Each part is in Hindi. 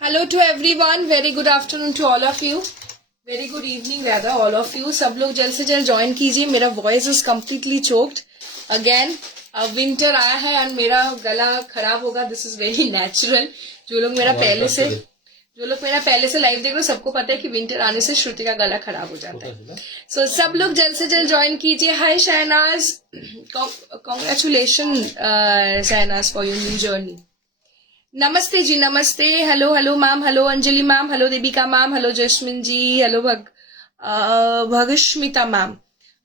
Hello to everyone. Very good afternoon to all of you. Very good evening rather all of you. सब लोग जल्द से जल्द ज्वाइन कीजिए. मेरा voice is completely choked again. Winter आया है और मेरा गला खराब होगा. This is very natural. जो लोग मेरा पहले से लाइव देख रहे हो सबको पता है कि विंटर आने से श्रुति का गला खराब हो जाता है. सो सब लोग जल्द से जल्द ज्वाइन कीजिए. Hi Shahnaz, congratulation Shahnaz for your new journey. नमस्ते जी, नमस्ते. Hello hello ma'am, hello Anjali ma'am, hello Deepika ma'am, hello Jasmin ji, hello Bhagashmita ma'am.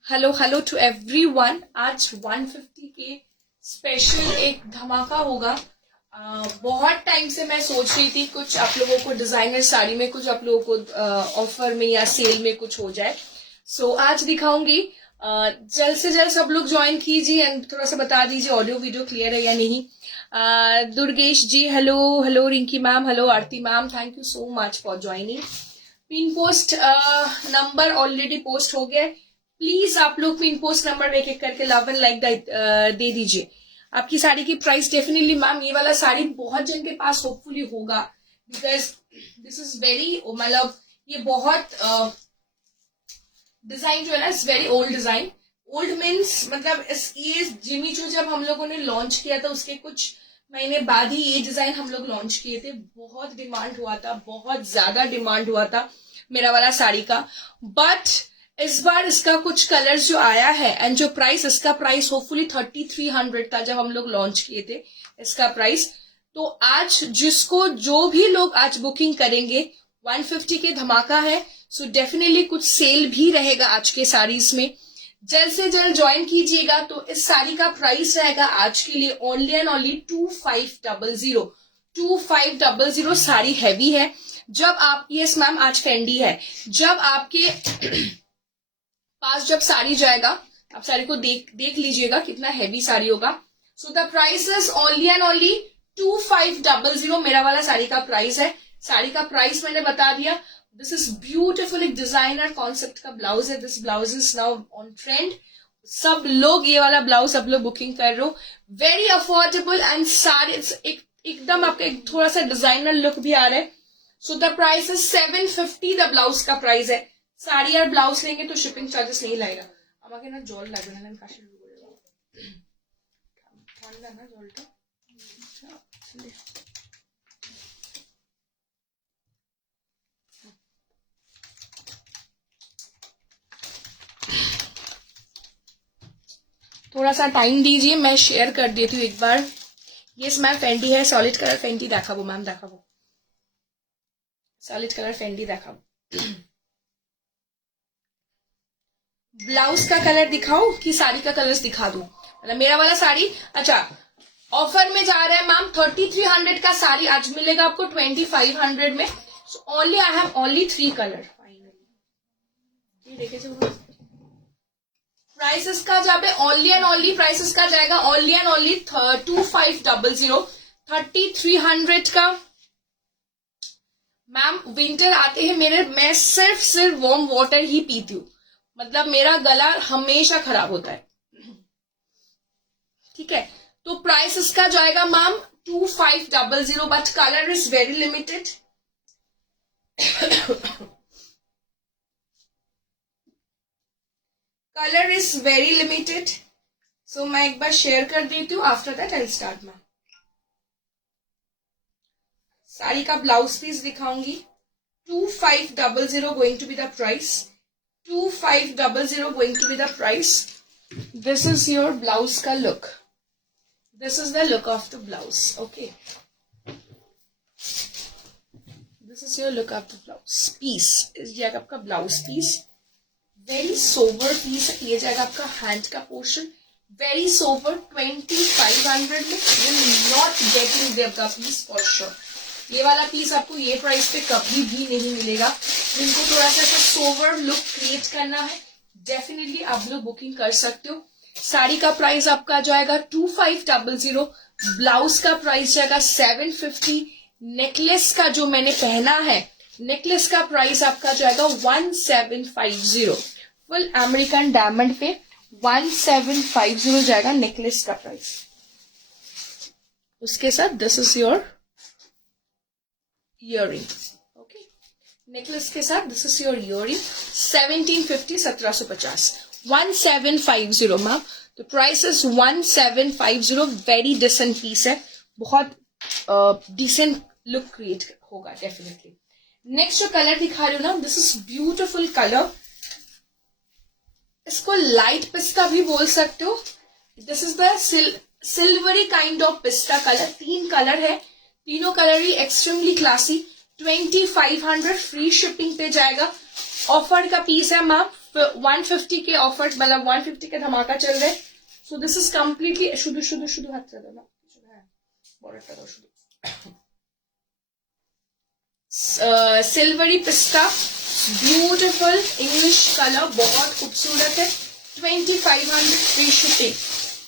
Hello hello to everyone. आज 150 के स्पेशल एक धमाका होगा. बहुत टाइम से मैं सोच रही थी कुछ आप लोगों को डिजाइनर साड़ी में कुछ आप लोगों को ऑफर में या सेल में कुछ हो जाए. सो आज दिखाऊंगी. जल्द से जल्द सब लोग ज्वाइन कीजिए एंड थोड़ा सा बता दीजिए ऑडियो वीडियो क्लियर है या नहीं. Durgesh ji hello, hello Rinki ma'am, hello Aarti ma'am, thank you so much for joining. Pin post number already post हो गया. प्लीज आप लोग पिन पोस्ट नंबर एक एक करके लव एंड लाइक दे दीजिए. आपकी साड़ी की प्राइस डेफिनेटली मैम ये वाला साड़ी बहुत जन के पास होपफुली होगा बिकॉज दिस इज वेरी मतलब ये बहुत डिजाइन जो है ना it's very old design. Old means मतलब ये जिमी चू जब हम लोगों ने लॉन्च किया था उसके कुछ महीने बाद ही ये डिजाइन हम लोग लॉन्च किए थे. बहुत डिमांड हुआ था, बहुत ज्यादा डिमांड हुआ था मेरा वाला साड़ी का. बट इस बार इसका कुछ कलर्स जो आया है एंड जो प्राइस इसका प्राइस होपफुली 3300 था जब हम लोग लॉन्च किए थे इसका प्राइस. तो आज जिसको जो भी लोग आज बुकिंग करेंगे 150 के धमाका है. सो डेफिनेटली कुछ सेल भी रहेगा आज के साड़ीज में. जल्द से जल्द ज्वाइन कीजिएगा. तो इस साड़ी का प्राइस रहेगा आज के लिए only and only 2500. 2500. Sari heavy है. जब आप यस मैम आज फेंडी है. जब आपके पास जब साड़ी जाएगा आप साड़ी को देख लीजिएगा कितना हैवी साड़ी होगा. So the price is only and only 2500. मेरा वाला साड़ी का प्राइस है. साड़ी का प्राइस मैंने बता दिया. This is beautiful. एक डिजाइनर कॉन्सेप्ट का ब्लाउज है. This blouse is now on trend. सब लोग ये वाला ब्लाउज सब लोग बुकिंग कर रहे हो. वेरी अफोर्डेबल एंड सारे एकदम आपका एक थोड़ा सा डिजाइनर लुक भी आ रहा है. So the price is 750. The blouse का प्राइस है. साड़ी और ब्लाउज लेंगे तो शिपिंग चार्जेस नहीं लगेगा. আমাকে না জল লাগবে না আমি কাশি শুরু করে দেবো. ঠান্ডা না জলটা. थोड़ा सा टाइम दीजिए, मैं शेयर कर देती हूँ एक बार. यस मैम फेंडी है. सॉलिड कलर फेंडी देखाबो मैम, देखाबो सॉलिड कलर फेंडी देखाबो. ब्लाउज का कलर दिखाओ कि साड़ी का कलर्स दिखा दूं. मतलब मेरा वाला साड़ी अच्छा ऑफर में जा रहा है मैम. 3300 का साड़ी आज मिलेगा आपको 2500 में. So only I have only 3 colour. Finally देखे प्राइसेस का जब ओनली एंड ओनली प्राइसेस का जाएगा ओनली एंड ओनली 2500. 3300 का मैम. विंटर आते हैं मैं सिर्फ वार्म वाटर ही पीती हूँ. मतलब मेरा गला हमेशा खराब होता है. ठीक है. तो प्राइस इसका जाएगा ma'am 2500. But colour is very limited. Colour is very limited. So मैं एक बार शेयर कर देती हूँ. After that I start ma'am. Sari का ब्लाउज पीस दिखाऊंगी. 2500 going to be the price. 2500 going to be the price. This is your blouse ka look. This is the look of the blouse. Okay. This is your look of the blouse piece. इस जाएगा आपका blouse piece. Very sober piece. ये जाएगा आपका hand का portion. Very sober. 2500 में will not getting the piece for sure. ये वाला पीस आपको ये प्राइस पे कभी भी नहीं मिलेगा. इनको थोड़ा सा सोवर लुक क्रिएट करना है डेफिनेटली आप लोग बुकिंग कर सकते हो. साड़ी का प्राइस आपका जाएगा 2500. ब्लाउज का प्राइस जाएगा 750. नेकलेस का जो मैंने पहना है नेकलेस का प्राइस आपका जाएगा 1750, फुल अमेरिकन डायमंड पे 1750 जाएगा नेकलेस का प्राइस। उसके साथ this is your earring. Okay, necklace के साथ this is your earring. 1750, 1750, 1750 ma'am. तो price is 1750, very decent piece है, बहुत डिसेंट लुक क्रिएट होगा डेफिनेटली। नेक्स्ट जो कलर दिखा रही हूँ ना, दिस इज ब्यूटिफुल कलर, इसको लाइट पिस्ता भी बोल सकते हो। This is the silvery kind of पिस्ता कलर। 3 कलर है, तीनों कलर ही एक्सट्रीमली क्लासी। 2500 फ्री शिपिंग पे जाएगा। ऑफर का पीस है मैम, 150 के ऑफर, मतलब 150 का धमाका चल रहा है। सो दिस इज कम्प्लीटली शुद्ध शुद्ध शुद्ध हाथ से देना सिल्वरी पिस्ता, ब्यूटिफुल इंग्लिश कलर, बहुत खूबसूरत है। 2500 free shipping.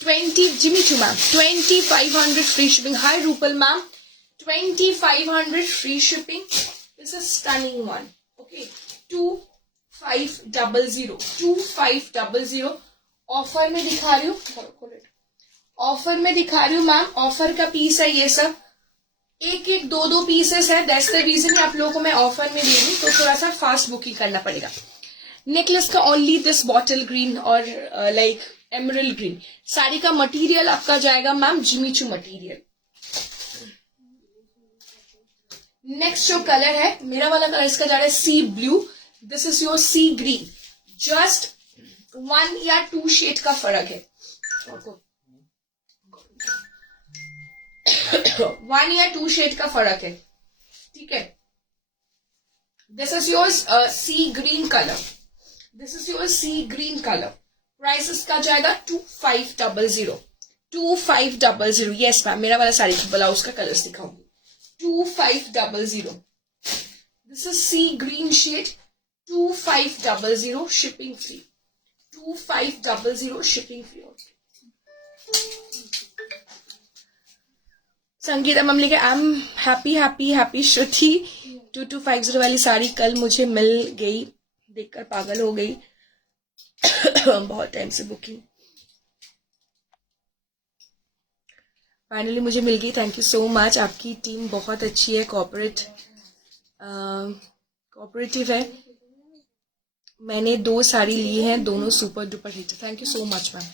20 Jimmy Choo ma'am, 2500 free shipping. Hi Rupal ma'am, 2500 free shipping. This is stunning one. Okay, 2500, 2500 offer में दिखा रही हूँ, ऑफर में दिखा रही हूँ मैम। ऑफर का पीस है ये सब, एक एक दो दो पीसेस है। दैट्स द रीजन आप लोगों को मैं ऑफर में दे रही हूँ, तो थोड़ा सा फास्ट बुकिंग करना पड़ेगा। नेकलेस का ओनली दिस बॉटल ग्रीन और लाइक एमरल्ड ग्रीन। साड़ी का मटेरियल आपका जाएगा ma'am Jimmy Choo material. Next जो कलर है, मेरा वाला कलर इसका जा रहा है sea blue. This is your sea green. Just 1 या 2 शेड का फर्क है, 1 या 2 शेड का फर्क है, ठीक है। This is your sea green colour, this is your sea green colour. Price इसका जाएगा 2500, 2500। यस मैम, मेरा वाला साड़ी ब्लाउज का कलर्स दिखाऊंगी। 2500, this is sea green shade, 2500 shipping free, 2500 shipping free. Sangeeta ma'am लिखे I am happy happy happy. Shruti 2250 वाली साड़ी कल मुझे मिल गई, देखकर पागल हो गई। बहुत टाइम से बुकिंग, फाइनली मुझे मिल गई। थैंक यू सो मच, आपकी टीम बहुत अच्छी है, कोऑपरेटिव है। मैंने 2 साड़ी ली हैं, दोनों super duper hit. Thank you so much ma'am.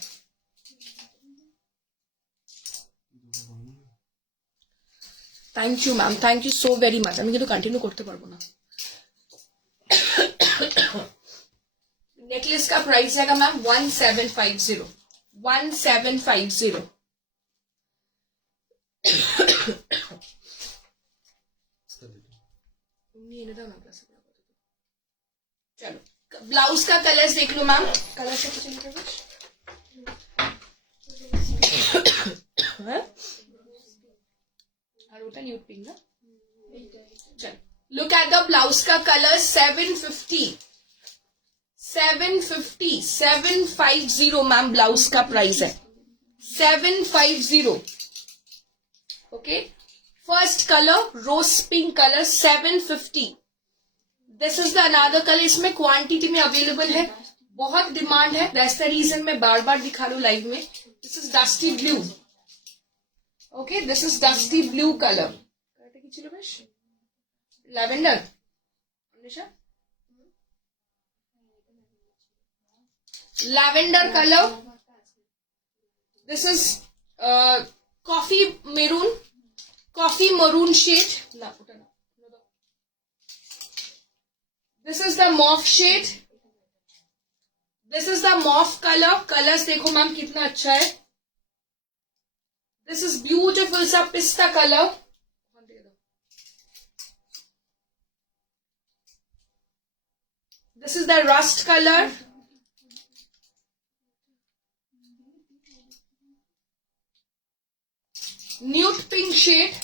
Thank you ma'am, thank you so very much. আমি কিন্তু कंटिन्यू করতে পারবো না। नेकलेस का प्राइस जाएगा मैम 1750, 1750। चलो ब्लाउज का कलर्स देख लो मैम। कलर से कुछ न्यूड पिंक ना। चलो लुक एट द ब्लाउज का कलर। 750, 750, 750 मैम ब्लाउज का प्राइस है, 750। Okay, first colour rose pink colour 750। This is the another colour, इसमें क्वांटिटी में अवेलेबल है, बहुत डिमांड है। दैट्स द रीजन मैं बार बार दिखा रहा हूं लाइव में। This is dusty blue. Okay, this is dusty blue colour, lavender. Lavender colour, this is coffee maroon, coffee maroon shade. This is the mauve shade, this is the mauve colour. Colours देखो मैम कितना अच्छा है। दिस इज ब्यूटिफुल सा पिस्ता colour. This is the rust colour. Nude pink shade.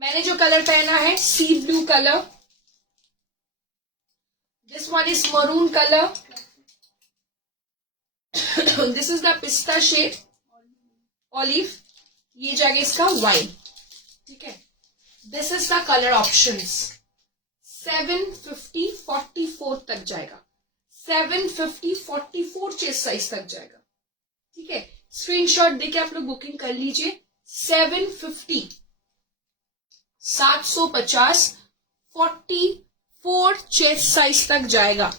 मैंने जो कलर पहना है sea blue colour. This one is maroon colour. This is the pista shade, olive. ये जाएगा इसका वाइन, ठीक है। This is the colour options. 750 44 तक जाएगा. 750 44 चेस्ट साइज तक जाएगा. ठीक है, स्क्रीनशॉट देके आप लोग बुकिंग कर लीजिए. 750 750 44 चेस्ट साइज तक जाएगा.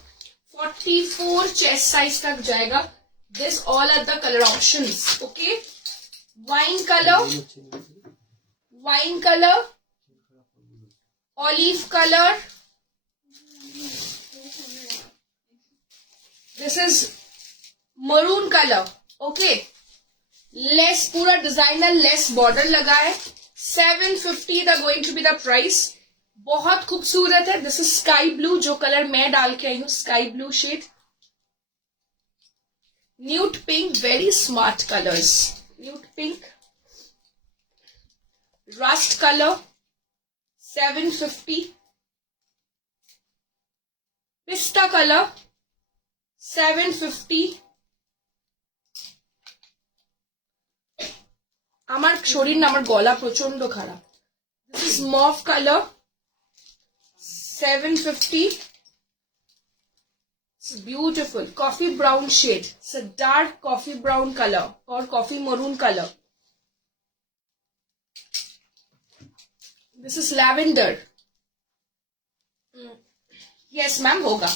44 चेस्ट साइज तक जाएगा. This all are the colour options. Okay, wine colour, olive colour, this is maroon colour. Okay, lace, पूरा डिजाइनर लेस बॉर्डर लगा है. 750 the going to be the price. बहुत खूबसूरत है. दिस इज स्काई ब्लू, जो कलर मैं डाल के आई हूं, sky blue shade. Nude pink, very smart colours. Nude pink, rust colour 750. पिस्ता कलर 750. আমার শরীর না, আমার গলা প্রচন্ড খারাপ. This is mauve colour 750. It's beautiful. Coffee brown shade. It's a dark coffee brown color or coffee maroon color. This is lavender. Yes ma'am, होगा.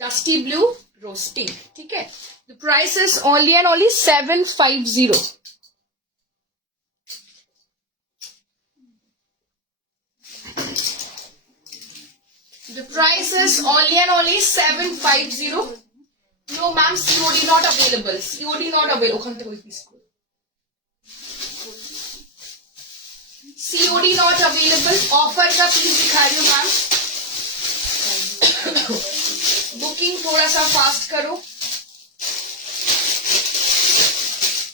Dusty blue, rose pink. ठीक है. The price is only and only 750. The price is only and only 750. No ma'am, COD not available. COD not available. ওখান থেকে ওই পিস করে. COD not available. Offer का पीस दिखा रही हूँ मैम. बुकिंग थोड़ा सा फास्ट करो.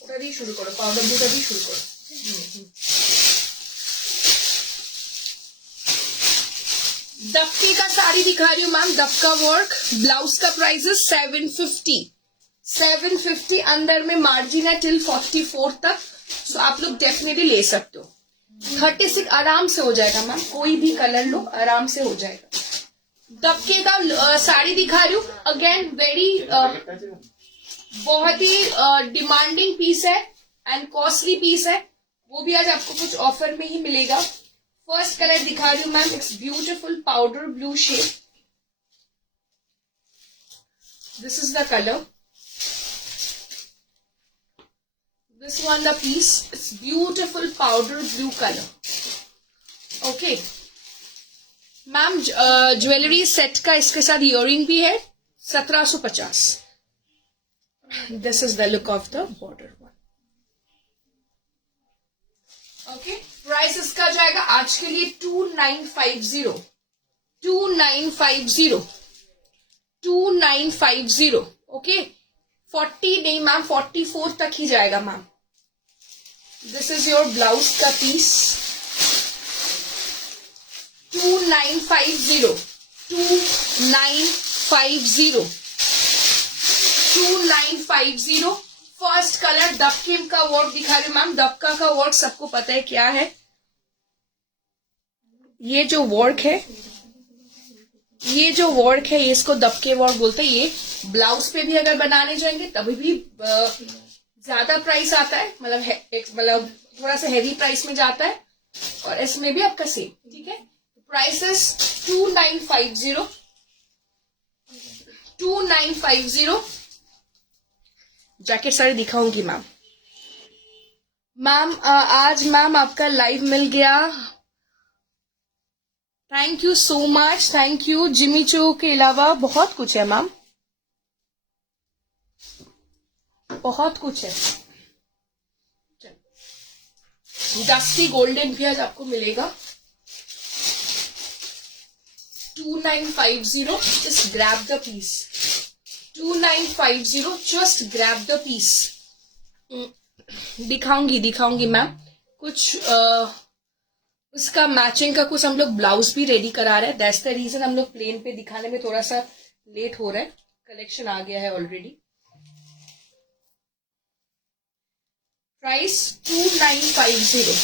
ওটা দিয়ে শুরু করো, পাউডার দুটা দিয়ে শুরু করো. दफ्ती का साड़ी दिखा रही हूँ मैम. दफ्का वर्क. ब्लाउज का प्राइस है 750. 750 अंदर में मार्जिन है टिल 44 तक. सो आप लोग डेफिनेटली ले सकते हो. 36 आराम से हो जाएगा मैम. कोई भी कलर लो, आराम से हो जाएगा. दबके का साड़ी दिखा रही हूँ. अगेन वेरी बहुत ही डिमांडिंग पीस है एंड कॉस्टली पीस है. वो भी आज आपको कुछ ऑफर में ही मिलेगा. फर्स्ट कलर दिखा रही हूँ ma'am. It's beautiful powder blue shade. This is the colour. This one the piece. It's beautiful powder blue colour. Okay ma'am, jewellery set का इसके साथ इयररिंग भी है. 1750. This is the look of the border one. Okay, price इसका जाएगा आज के लिए 2950. 2950. 2950. ओके, 40 नहीं मैम, 44 तक ही जाएगा ma'am. This is your blouse का पीस. 2950. 2950. 2950. फर्स्ट कलर दबके का वर्क दिखा रही हूँ मैम. दबका का वर्क सबको पता है क्या है. ये जो वर्क है, ये जो वर्क है, ये इसको दबके वर्क बोलते हैं. ये ब्लाउज पे भी अगर बनाने जाएंगे तभी भी ज्यादा प्राइस आता है. मतलब थोड़ा सा हेवी प्राइस में जाता है. और इसमें भी आपका सेम. ठीक है, प्राइस इज 2950. 2950. जैकेट साड़ी दिखाऊंगी मैम. मैम आज मैम आपका लाइव मिल गया. Thank you so much. Thank you. Jimmy चो के अलावा बहुत कुछ है मैम, बहुत कुछ है. डस्टी गोल्डन भी आज आपको मिलेगा. 2950. Just grab the piece. 2950. Just grab the piece. दिखाऊंगी मैम. कुछ उसका मैचिंग का कुछ हम लोग ब्लाउज भी रेडी करा रहे हैं. दैट्स द रीजन हम लोग प्लेन पे दिखाने में थोड़ा सा लेट हो रहा है. कलेक्शन आ गया है already. Price 2950.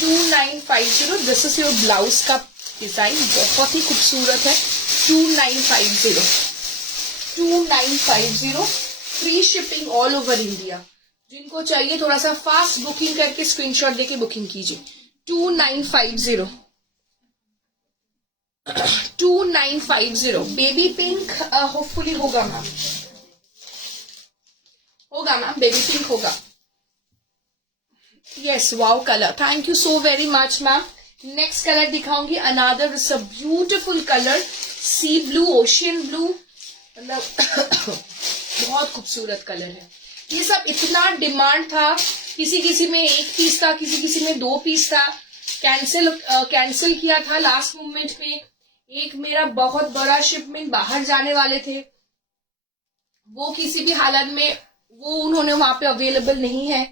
2950. This is your blouse का डिजाइन, बहुत ही खूबसूरत है. 2950. 2950. Free shipping all over India. जिनको चाहिए थोड़ा सा फास्ट बुकिंग करके स्क्रीनशॉट देके बुकिंग कीजिए. 2950. 2950. बेबी पिंक होपफुली होगा मैम, होगा मैम, बेबी पिंक होगा. Yes, wow colour, thank you so very much ma'am. Next colour दिखाऊंगी, another is a beautiful colour, sea blue, ocean blue. मतलब बहुत खूबसूरत कलर है. ये सब इतना डिमांड था, किसी किसी में एक पीस था, किसी किसी में 2 पीस था. कैंसिल किया था लास्ट मोमेंट में. एक मेरा बहुत बड़ा शिपमेंट बाहर जाने वाले थे, वो किसी भी हालत में वो उन्होंने वहां पे अवेलेबल नहीं है.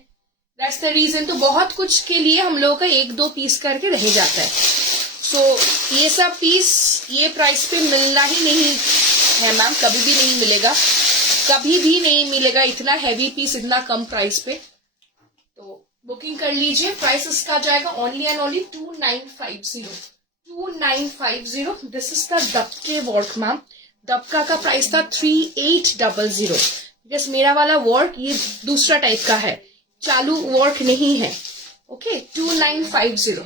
That's the reason. तो बहुत कुछ के लिए हम लोगों का 1-2 पीस करके रह जाता है. सो ये सब पीस ये प्राइस पे मिलना ही नहीं है मैम, कभी भी नहीं मिलेगा, कभी भी नहीं मिलेगा इतना हैवी पीस इतना कम प्राइस पे. तो बुकिंग कर लीजिए. प्राइस इसका जाएगा only and only 2950. 2950. This is the dabka work ma'am. दबका का प्राइस था 3800. जैसे मेरा वाला वर्क ये दूसरा टाइप का है, चालू वर्क नहीं है. ओके, 2950.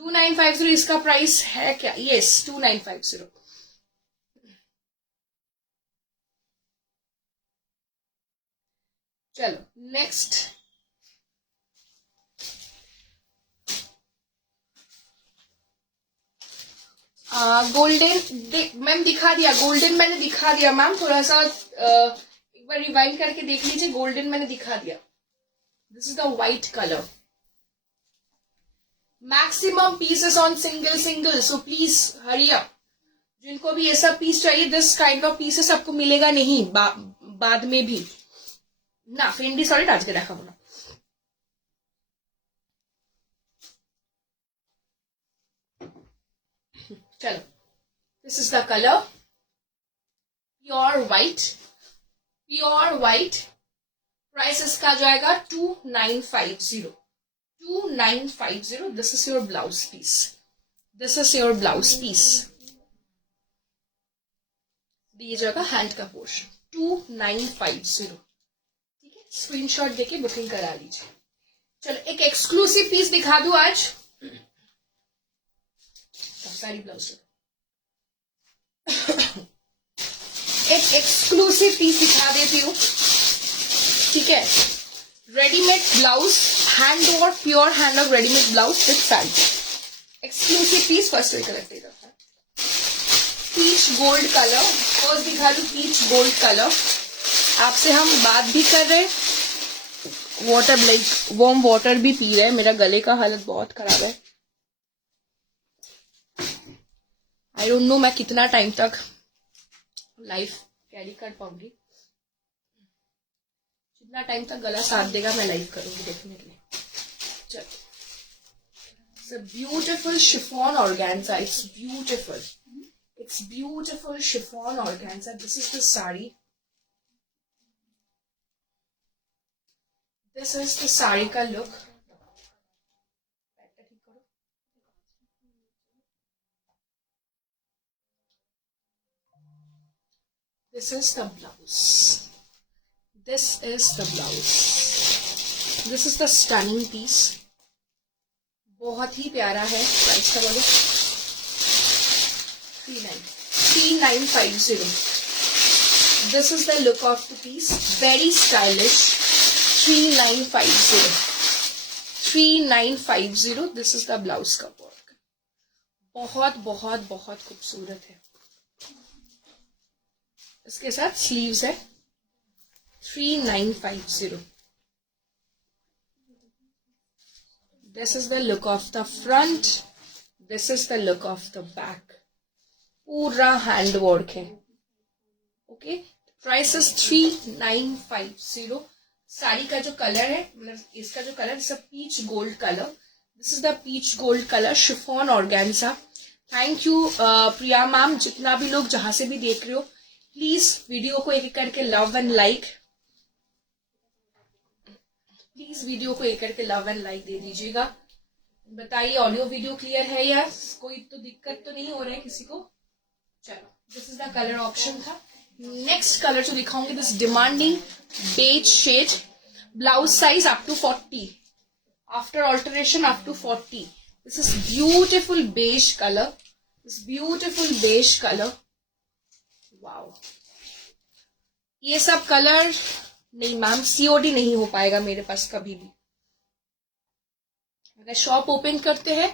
2950 इसका प्राइस है क्या? यस, 2950. चलो नेक्स्ट. गोल्डन मैम दिखा दिया, गोल्डन मैंने दिखा दिया मैम. थोड़ा सा एक बार रिवाइंड करके देख लीजिए. गोल्डन मैंने दिखा दिया. This is the white colour. Maximum pieces on single, so please hurry up. जिनको भी ऐसा पीस चाहिए, दिस काइंड ऑफ पीसेस आपको मिलेगा नहीं बाद में भी ना. फेंडी सॉरी आज के देखा ना. चलो, this is the colour, pure white. Pure white. Price इसका जाएगा 2950. 2950. This is your blouse piece. This is your blouse piece. ये जाएगा हैंड का पोर्शन. 2950. ठीक है, स्क्रीनशॉट देके बुकिंग करा लीजिए. चलो एक एक्सक्लूसिव पीस दिखा दूं आज. सारी ब्लाउज एक एक्सक्लूसिव पीस दिखा देती हूँ. ठीक है, readymade blouse, hand work, pure hand work readymade blouse with sari. Exclusive piece first वेकर रखते हैं. Peach gold colour. फर्स्ट दिखा दू पीच गोल्ड कलर. आपसे हम बात भी कर रहे, वाटर लाइक वार्म वाटर भी पी रहे. मेरा गले का हालत बहुत खराब है. आई डोंट नो मैं कितना टाइम तक लाइफ कैरी कर पाऊंगी. जितना टाइम तक गला साथ देगा मैं लाइव करूंगी डेफिनेटली. चलो, it's a beautiful chiffon organza. It's beautiful. It's beautiful chiffon organza. This is the sari. This is the sari ka look. This is the blouse. This is the blouse. This is the stunning piece. बहुत ही प्यारा है. प्राइस का बोलो 3950. This is the look of the piece. Very stylish. 3950. 3950. This is the blouse का work. बहुत बहुत बहुत खूबसूरत है. इसके साथ स्लीव्स है. 3950. This is the look of the front. This is the look of the back. पूरा हैंड वर्क है. Okay, price is 3950. साड़ी का जो कलर है, मतलब इसका जो कलर है peach gold colour. This is the peach gold colour chiffon organza. Thank you Priya ma'am. जितना भी लोग जहां से भी देख रहे हो, प्लीज वीडियो को एक एक करके love and like. Please video को एक करके लव एंड लाइक दे दीजिएगा. बताइए ऑडियो वीडियो क्लियर है या कोई तो दिक्कत तो नहीं हो रहा है किसी को? चलो, this is the colour option था. नेक्स्ट कलर जो दिखाऊंगी, this demanding beige shade, blouse size up to 40, after alteration up to 40. This is beautiful beige colour, this beautiful beige colour. Wow, ये सब कलर नहीं मैम, सीओडी नहीं हो पाएगा मेरे पास कभी भी. अगर शॉप ओपन करते हैं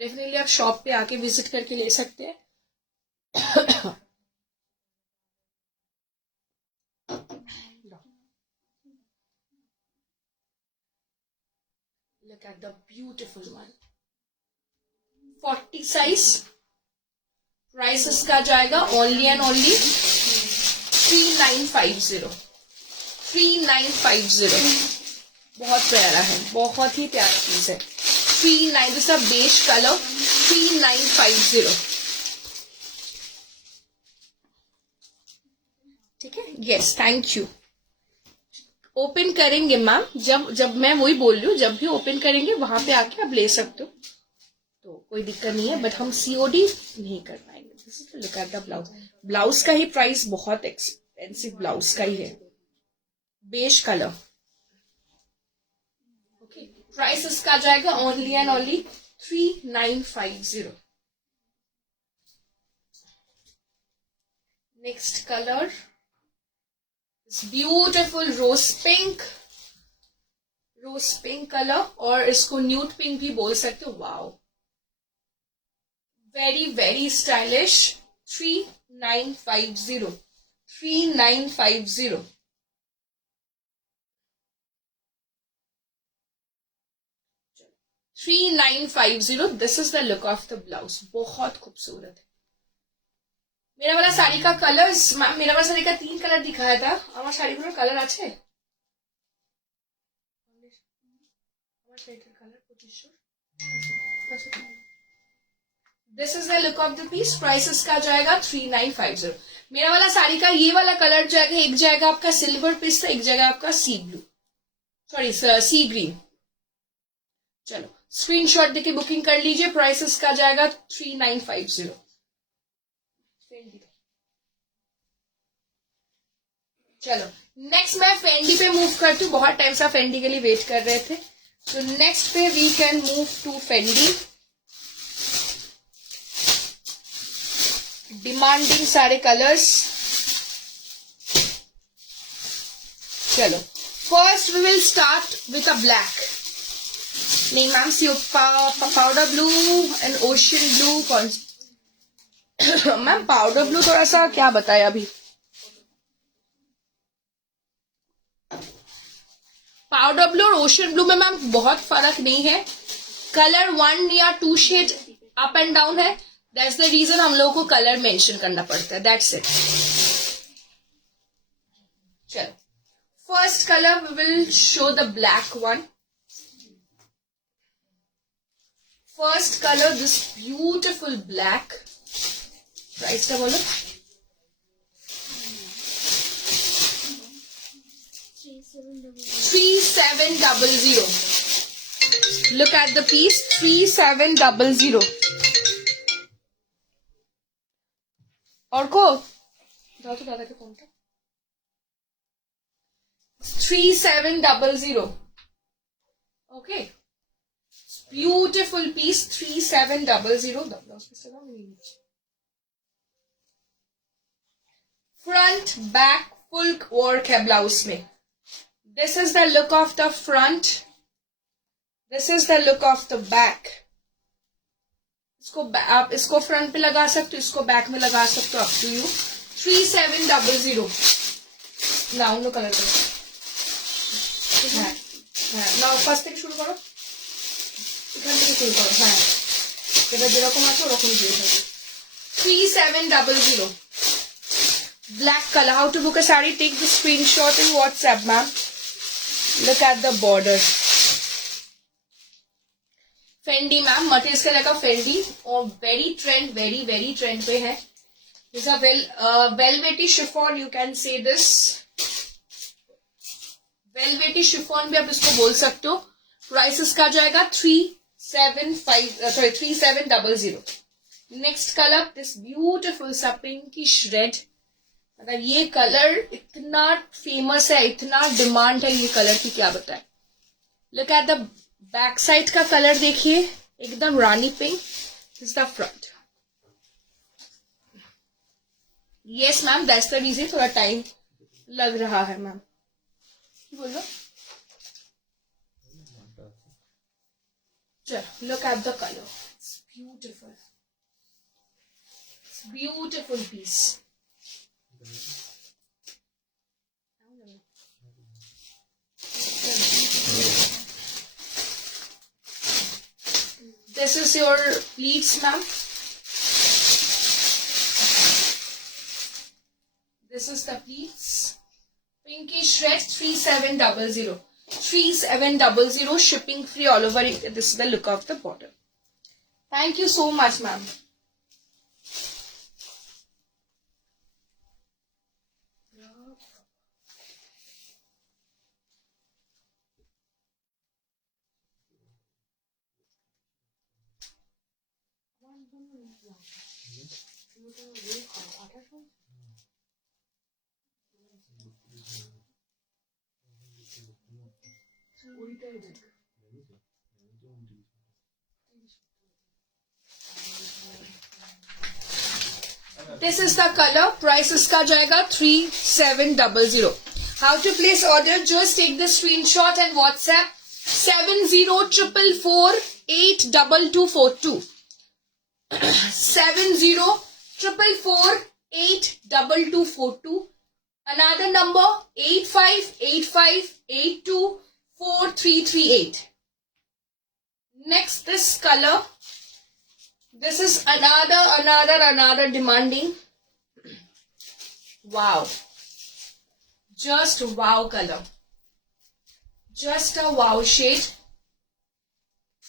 डेफिनेटली आप शॉप पे आके विजिट करके ले सकते हैं. Look at the beautiful one. 40 size. Price इसका जाएगा ओनली एंड ओनली 3950. 3950. बहुत प्यारा है, बहुत ही प्यारा पीस है. 39, दिस अ बेज कलर. 3950. ठीक है, यस, थैंक यू. ओपन करेंगे मैम, जब मैं वही बोल रही हूँ, जब भी ओपन करेंगे वहां पे आके आप ले सकते हो, तो कोई दिक्कत नहीं है. बट हम सीओडी नहीं कर पाएंगे. This is look at the blouse. Blouse का ही प्राइस बहुत एक्सपेंसिव ब्लाउज का ही है. Beige colour. ओके, प्राइस इसका जाएगा only and only 3950. Next colour, beautiful rose pink. Rose pink colour, और इसको न्यूड पिंक भी बोल सकते हो. Wow, very very stylish. 3950. 3950. This is the look of the blouse. बहुत खूबसूरत है. मेरा वाला साड़ी का कलर्स, मेरा वाला साड़ी का 3 कलर दिखाया था. আমার শাড়িগুলোর কালার আছে? আমার শাড়িটার colour 2500. This is the look of the piece. Price इसका जाएगा 3950. मेरा वाला साड़ी का ये वाला कलर जाएगा, एक जाएगा आपका सिल्वर पिस्ता, एक जाएगा आपका सी ब्लू, सॉरी सी ग्रीन. चलो, स्क्रीनशॉट देके बुकिंग कर लीजिए. प्राइस इसका जाएगा 3950. चलो, नेक्स्ट मैं फेंडी पे मूव करती हूँ. बहुत टाइम से फेंडी के लिए वेट कर रहे थे, तो नेक्स्ट पे we can move to Fendi. Demanding सारे कलर्स. चलो, first we will start with a black. नहीं ma'am, see powder blue and ocean blue. कौन मैम पाउडर ब्लू थोड़ा सा क्या बताए अभी. पाउडर ब्लू और ओशन ब्लू में मैम बहुत फर्क नहीं है. कलर 1 या 2 शेड अप एंड डाउन है. दैट्स द रीजन हम लोगों को कलर मेंशन करना पड़ता है. That's it. चलो, first colour we will show the black one. First colour, this beautiful black. Price का बोलो. 3700. Look at the piece. 3700. और को जाओ तो दादा के फोन पे. 3700. Okay. Beautiful piece. 3700. Front back full work है ब्लाउज में. This is the look of the front. This is the look of the back. आप इसको फ्रंट पे लगा सकते हो, इसको बैक में लगा सकते हो, up to you. 3700. Now no colour करो. नाउ फार्स्ट থেকে শুরু করো. এখান থেকে শুরু করো. হ্যাঁ, এটা যেরকম আছে ওরকম দিয়ে দাও. 3700. Black color. How to book a saree? Take the screenshot in WhatsApp, ma'am. Look at the border. Fendi, ma'am. Material का लगा Fendi और very trend पे है. This is a velvety chiffon. You can say this. velvety chiffon भी आप इसको बोल सकते हो. प्राइस इसका जाएगा 3 3700. Next color, this beautiful सा pinky shred. मतलब ये कलर इतना फेमस है, इतना डिमांड है ये कलर की, क्या बताए. Look at the back side का कलर देखिए, एकदम rani pink. This the front. Yes ma'am, that's the reason थोड़ा टाइम लग रहा है मैम. बोलो. चलो, look at the colour. It's beautiful. It's beautiful piece. This is your pleats, ma'am. This is the pleats. Pinkish red, 3700. 3700, shipping free all over. This is the look of the bottle. Thank you so much, ma'am. This is the color. Price इसका जाएगा 3700. How to place order? Just take the screenshot and WhatsApp 7044482242. 7044482242. Another number 8585824338. Next, this color. This is another demanding. Wow. Just wow color. Just a wow shade.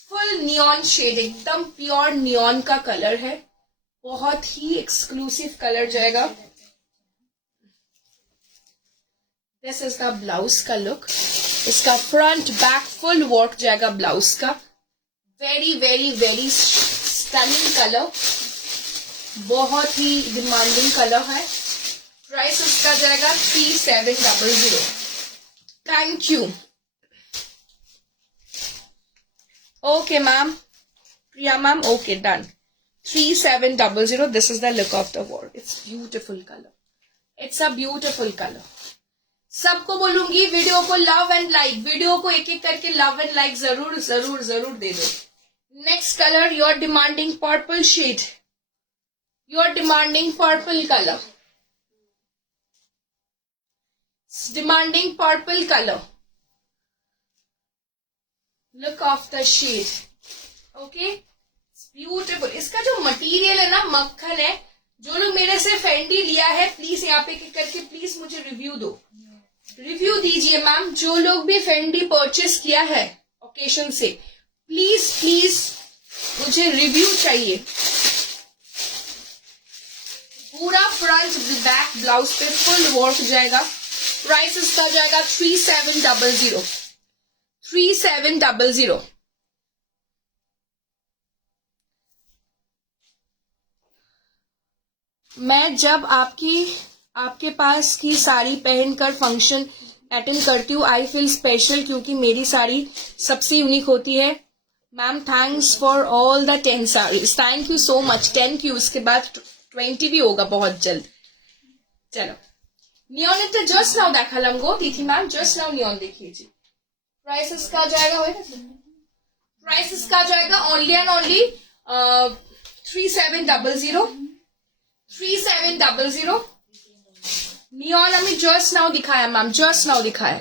Full neon shade, एकदम प्योर neon का कलर है. बहुत ही एक्सक्लूसिव कलर जाएगा. This is the blouse का look. इसका फ्रंट बैक फुल वर्क जाएगा ब्लाउज का. Very very very stunning colour. बहुत ही डिमांडिंग कलर है. प्राइस इसका जाएगा 3700. Thank you. Okay, ma'am. Priya, ma'am. Okay, done. 3700. This is the look of the work. It's beautiful color. It's a beautiful color. सबको बोलूंगी वीडियो को लव एंड लाइक. वीडियो को एक एक करके लव एंड लाइक जरूर जरूर जरूर दे दो. Next colour, you are demanding purple shade. You are demanding purple colour. Demanding purple colour. Look of the shade. Okay, it's beautiful. इसका जो मटेरियल है ना, मक्खन है. जो लोग मेरे से फेंडी लिया है, प्लीज यहाँ पे क्लिक करके प्लीज मुझे रिव्यू दो. रिव्यू दीजिए मैम. जो लोग भी फेंडी परचेस किया है ओकेशन से, प्लीज प्लीज मुझे रिव्यू चाहिए. पूरा फ्रंट बैक ब्लाउज पे फुल वर्क जाएगा. प्राइस इसका जाएगा 3700. 3700. मैं जब आपके पास की साड़ी पहनकर फंक्शन अटेंड करती हूँ, आई फील स्पेशल, क्योंकि मेरी साड़ी सबसे यूनिक होती है. Ma'am thanks for all the 10 saris. Thank you so much. 10 की उसके बाद 20 भी होगा बहुत जल्द. चलो, नियॉन इट जस्ट नाउ देखा लमगो तिथि मैम. जस्ट नाउ नियॉन देखिए जी. प्राइस इसका जाएगा ओनली एंड ओनली 3700. 3700. नियॉन हमें जस्ट नाउ दिखाया मैम, जस्ट नाउ दिखाया.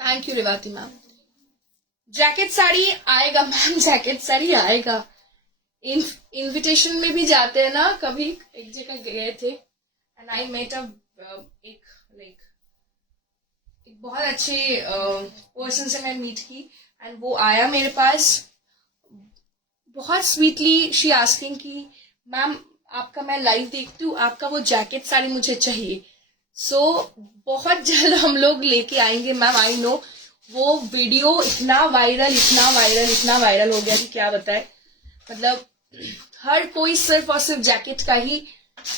Thank you Revathi ma'am. Jacket sari आएगा मैम, जैकेट साड़ी आएगा. इनविटेशन में भी जाते हैं ना. कभी एक जगह गए थे एंड आई मेट एक बहुत अच्छे पर्सन से मैं मीट की एंड वो आया मेरे पास. बहुत स्वीटली शी आस्किंग कि मैम आपका मैं लाइव देखती हूँ, आपका वो जैकेट साड़ी मुझे चाहिए. सो बहुत जल्द हम लोग लेके आएंगे मैम. आई नो वो वीडियो इतना वायरल हो गया कि क्या बताए। मतलब हर कोई सिर्फ और सिर्फ जैकेट का ही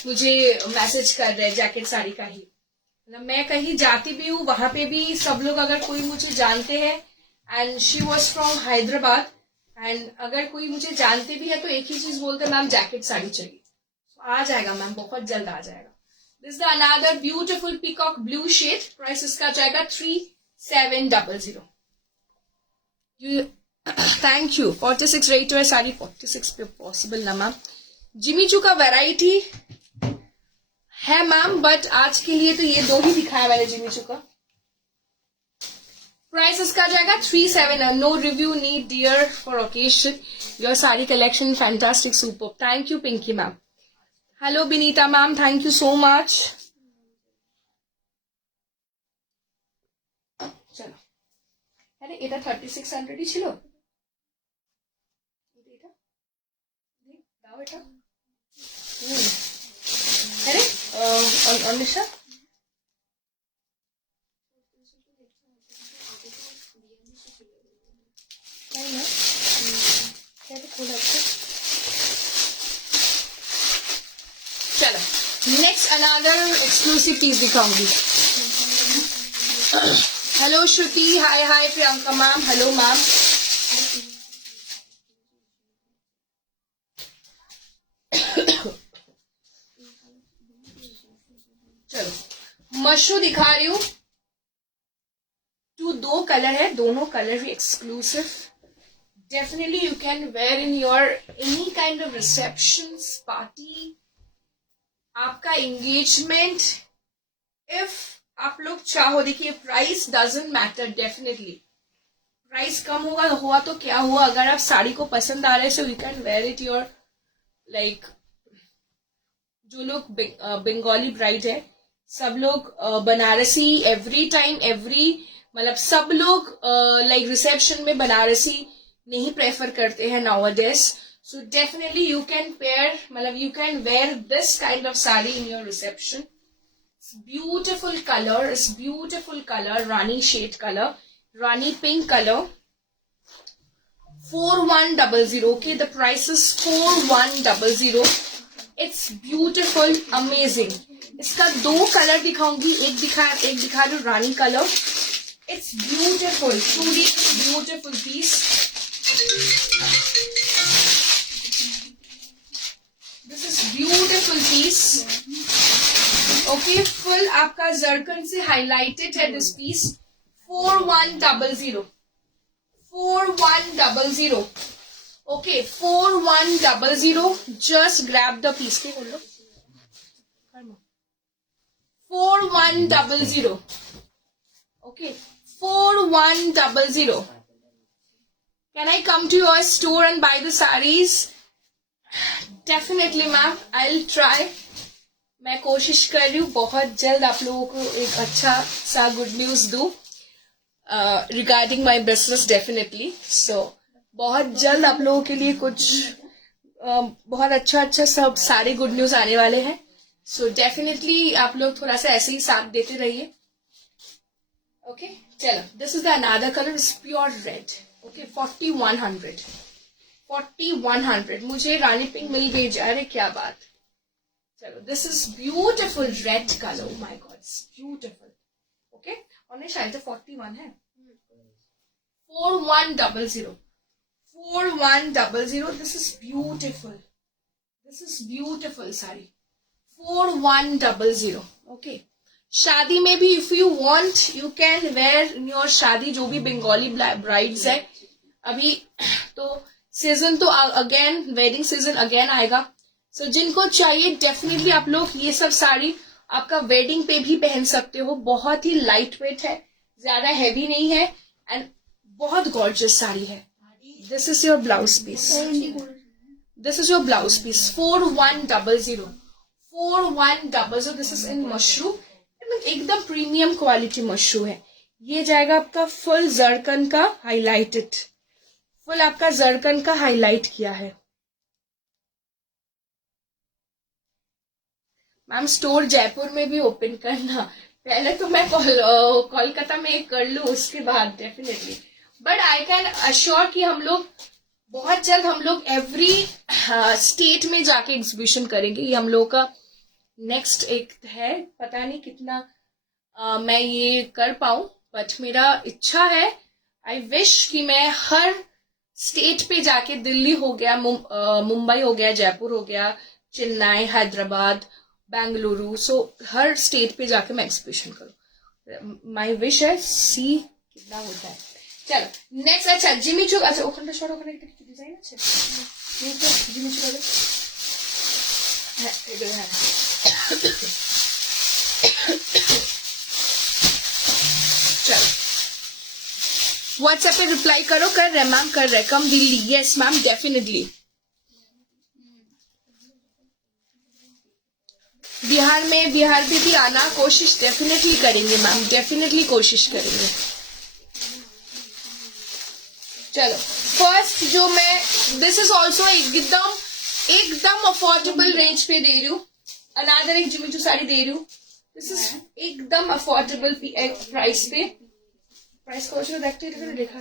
मुझे मैसेज कर रहे हैं, जैकेट साड़ी का ही। मतलब मैं कहीं जाती भी हूँ, वहां पे भी सब लोग अगर कोई मुझे जानते हैं, and she was from Hyderabad, and अगर कोई मुझे जानते भी है तो एक ही चीज बोलते हैं, मैम जैकेट साड़ी चाहिए। आ जाएगा मैम, बहुत जल्द आ जाएगा। This the another beautiful peacock blue shade, price इसका जाएगा 3700। Thank you. 46 रेट है साड़ी, 46 पे पॉसिबल ना मैम। जिमी चू का वैरायटी है मैम, बट आज के लिए तो ये दो ही दिखाया मैंने जिमी चू का। प्राइस इसका जाएगा 3700। No review need dear for occasion, your sari collection fantastic super. Thank you Pinky ma'am. Hello Binita ma'am, thank you so much. चलो, अरे এটা 3600 ছিল, দাও এটা। अरे অনিশা তাই না, এটা খোলা আছে। चलो नेक्स्ट अनदर एक्सक्लूसिव पीस दिखाऊंगी। हेलो श्रुति, हाय हाय प्रियंका मैम, हेलो मैम। चलो मशरू दिखा रही हूँ, दो कलर है, दोनों कलर भी exclusive. Definitely you can wear in your any kind of receptions, party, आपका एंगेजमेंट, इफ आप लोग चाहो। देखिए price doesn't matter, definitely price कम हुआ तो क्या हुआ, अगर आप साड़ी को पसंद आ रहे हैं so you can where it your, like जो लोग बंगाली ब्राइड है, सब लोग बनारसी एवरी टाइम, मतलब सब लोग लाइक रिसेप्शन में बनारसी नहीं प्रेफर करते हैं nowadays. So definitely you can pair, मतलब you can wear this kind of saree in your reception. It's beautiful color, Rani shade color, Rani pink color. 4100. Okay, the price is 4100. It's beautiful, amazing. इसका दो कलर दिखाऊंगी, एक दिखा रही हूँ रानी colour. It's beautiful, truly beautiful piece. This is beautiful piece. Okay, full आपका जरकन से हाईलाइटेड है this piece. 4100, 4100। Okay, 4100. Just grab the piece. के बोलो 4100. Okay, 4100. Can I come to your store and buy the sarees? Definitely ma'am, I'll try. मैं कोशिश कर रही हूँ बहुत जल्द आप लोगों को एक अच्छा सा गुड न्यूज दूँ regarding my business. Definitely so बहुत जल्द आप लोगों के लिए कुछ बहुत अच्छा सब सारे गुड न्यूज आने वाले हैं। सो डेफिनेटली आप लोग थोड़ा सा ऐसे ही साथ देते रहिए। ओके चलो, this is the another colour, is pure red. Okay 4100, 4100। मुझे रानी पिंक मिल गई जा रही, क्या बात। चलो, this is beautiful red colour, oh my God, beautiful. Okay और शायद 41 है। 4100, 4100। This is beautiful, this is beautiful sari. 4100। Okay, शादी में भी if you want you can wear in your शादी। जो भी बंगाली ब्राइड्स है, अभी तो सीजन तो अगेन वेडिंग सीजन अगेन आएगा। सो जिनको चाहिए डेफिनेटली आप लोग ये सब साड़ी आपका वेडिंग पे भी पहन सकते हो। बहुत ही लाइट वेट है, ज्यादा हैवी नहीं है, एंड बहुत गॉर्जियस साड़ी है। This is your blouse piece, this is your blouse piece. 4100, 4100। This is in मशरू, एकदम प्रीमियम क्वालिटी मशरू है। ये जाएगा आपका फुल जरकन का हाईलाइटेड, फुल आपका जरकन का हाईलाइट किया है। मैम स्टोर जयपुर में भी ओपन करना, पहले तो मैं कोलकाता में कर लूँ, उसके बाद definitely, but I can assure कि हम लोग बहुत जल्द हम लोग एवरी स्टेट में जाके एग्जीबिशन करेंगे। ये हम लोग का नेक्स्ट एक है, पता नहीं कितना मैं ये कर पाऊं, बट मेरा इच्छा है, आई विश कि मैं हर स्टेट पे जाके, दिल्ली हो गया, मुंबई हो गया, जयपुर हो गया, चेन्नई, हैदराबाद, बेंगलुरु, सो हर स्टेट पे जाके मैं एग्जीबिशन करूं। माय विश है, सी कितना होता है। चलो नेक्स्ट, अच्छा जिमी चू, अच्छा ওখানটা শর্ট, ওখানে একটা কিছু ডিজাইন আছে জিমি চু হবে, হ্যাঁ এটা হ্যাঁ चलो व्हाट्सएप पे रिप्लाई करो, कर रहे मैम, कर रहे, कम Delhi, yes ma'am definitely. Bihar में भी आना, कोशिश डेफिनेटली करेंगे मैम, डेफिनेटली कोशिश करेंगे। चलो फर्स्ट जो मैं, दिस इज ऑल्सो एकदम अफोर्डेबल रेंज पे दे रही हूँ, अनादर एक जिमी चू साड़ी दे रही हूँ, दिस इज एकदम अफोर्डेबल प्राइस पे। प्राइस को देखते हैं, देखा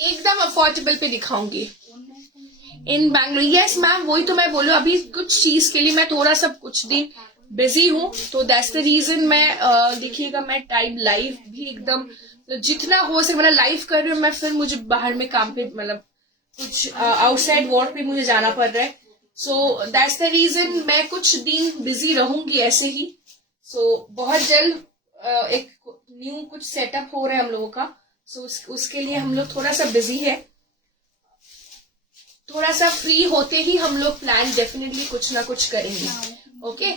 एकदम अफोर्डेबल पे दिखाऊंगी इन बैंगलोर। यस मैम, वही तो मैं बोलूँ, अभी कुछ चीज के लिए मैं थोड़ा सा कुछ दिन बिजी हूँ, तो दैट्स द रीजन। मैं देखिएगा, मैं टाइम लाइव भी एकदम जितना हो सके मतलब लाइव कर रही हूँ मैं, फिर मुझे बाहर में काम पे मतलब कुछ आउटसाइड वर्क पे मुझे जाना पड़ रहा है, सो दैट्स द रीजन मैं कुछ दिन बिजी रहूंगी ऐसे ही। सो बहुत जल्द एक न्यू कुछ सेटअप हो रहा है हम लोगों का, सो उसके लिए हम लोग थोड़ा सा बिजी है, थोड़ा सा फ्री होते ही हम लोग प्लान डेफिनेटली कुछ ना कुछ करेंगे। ओके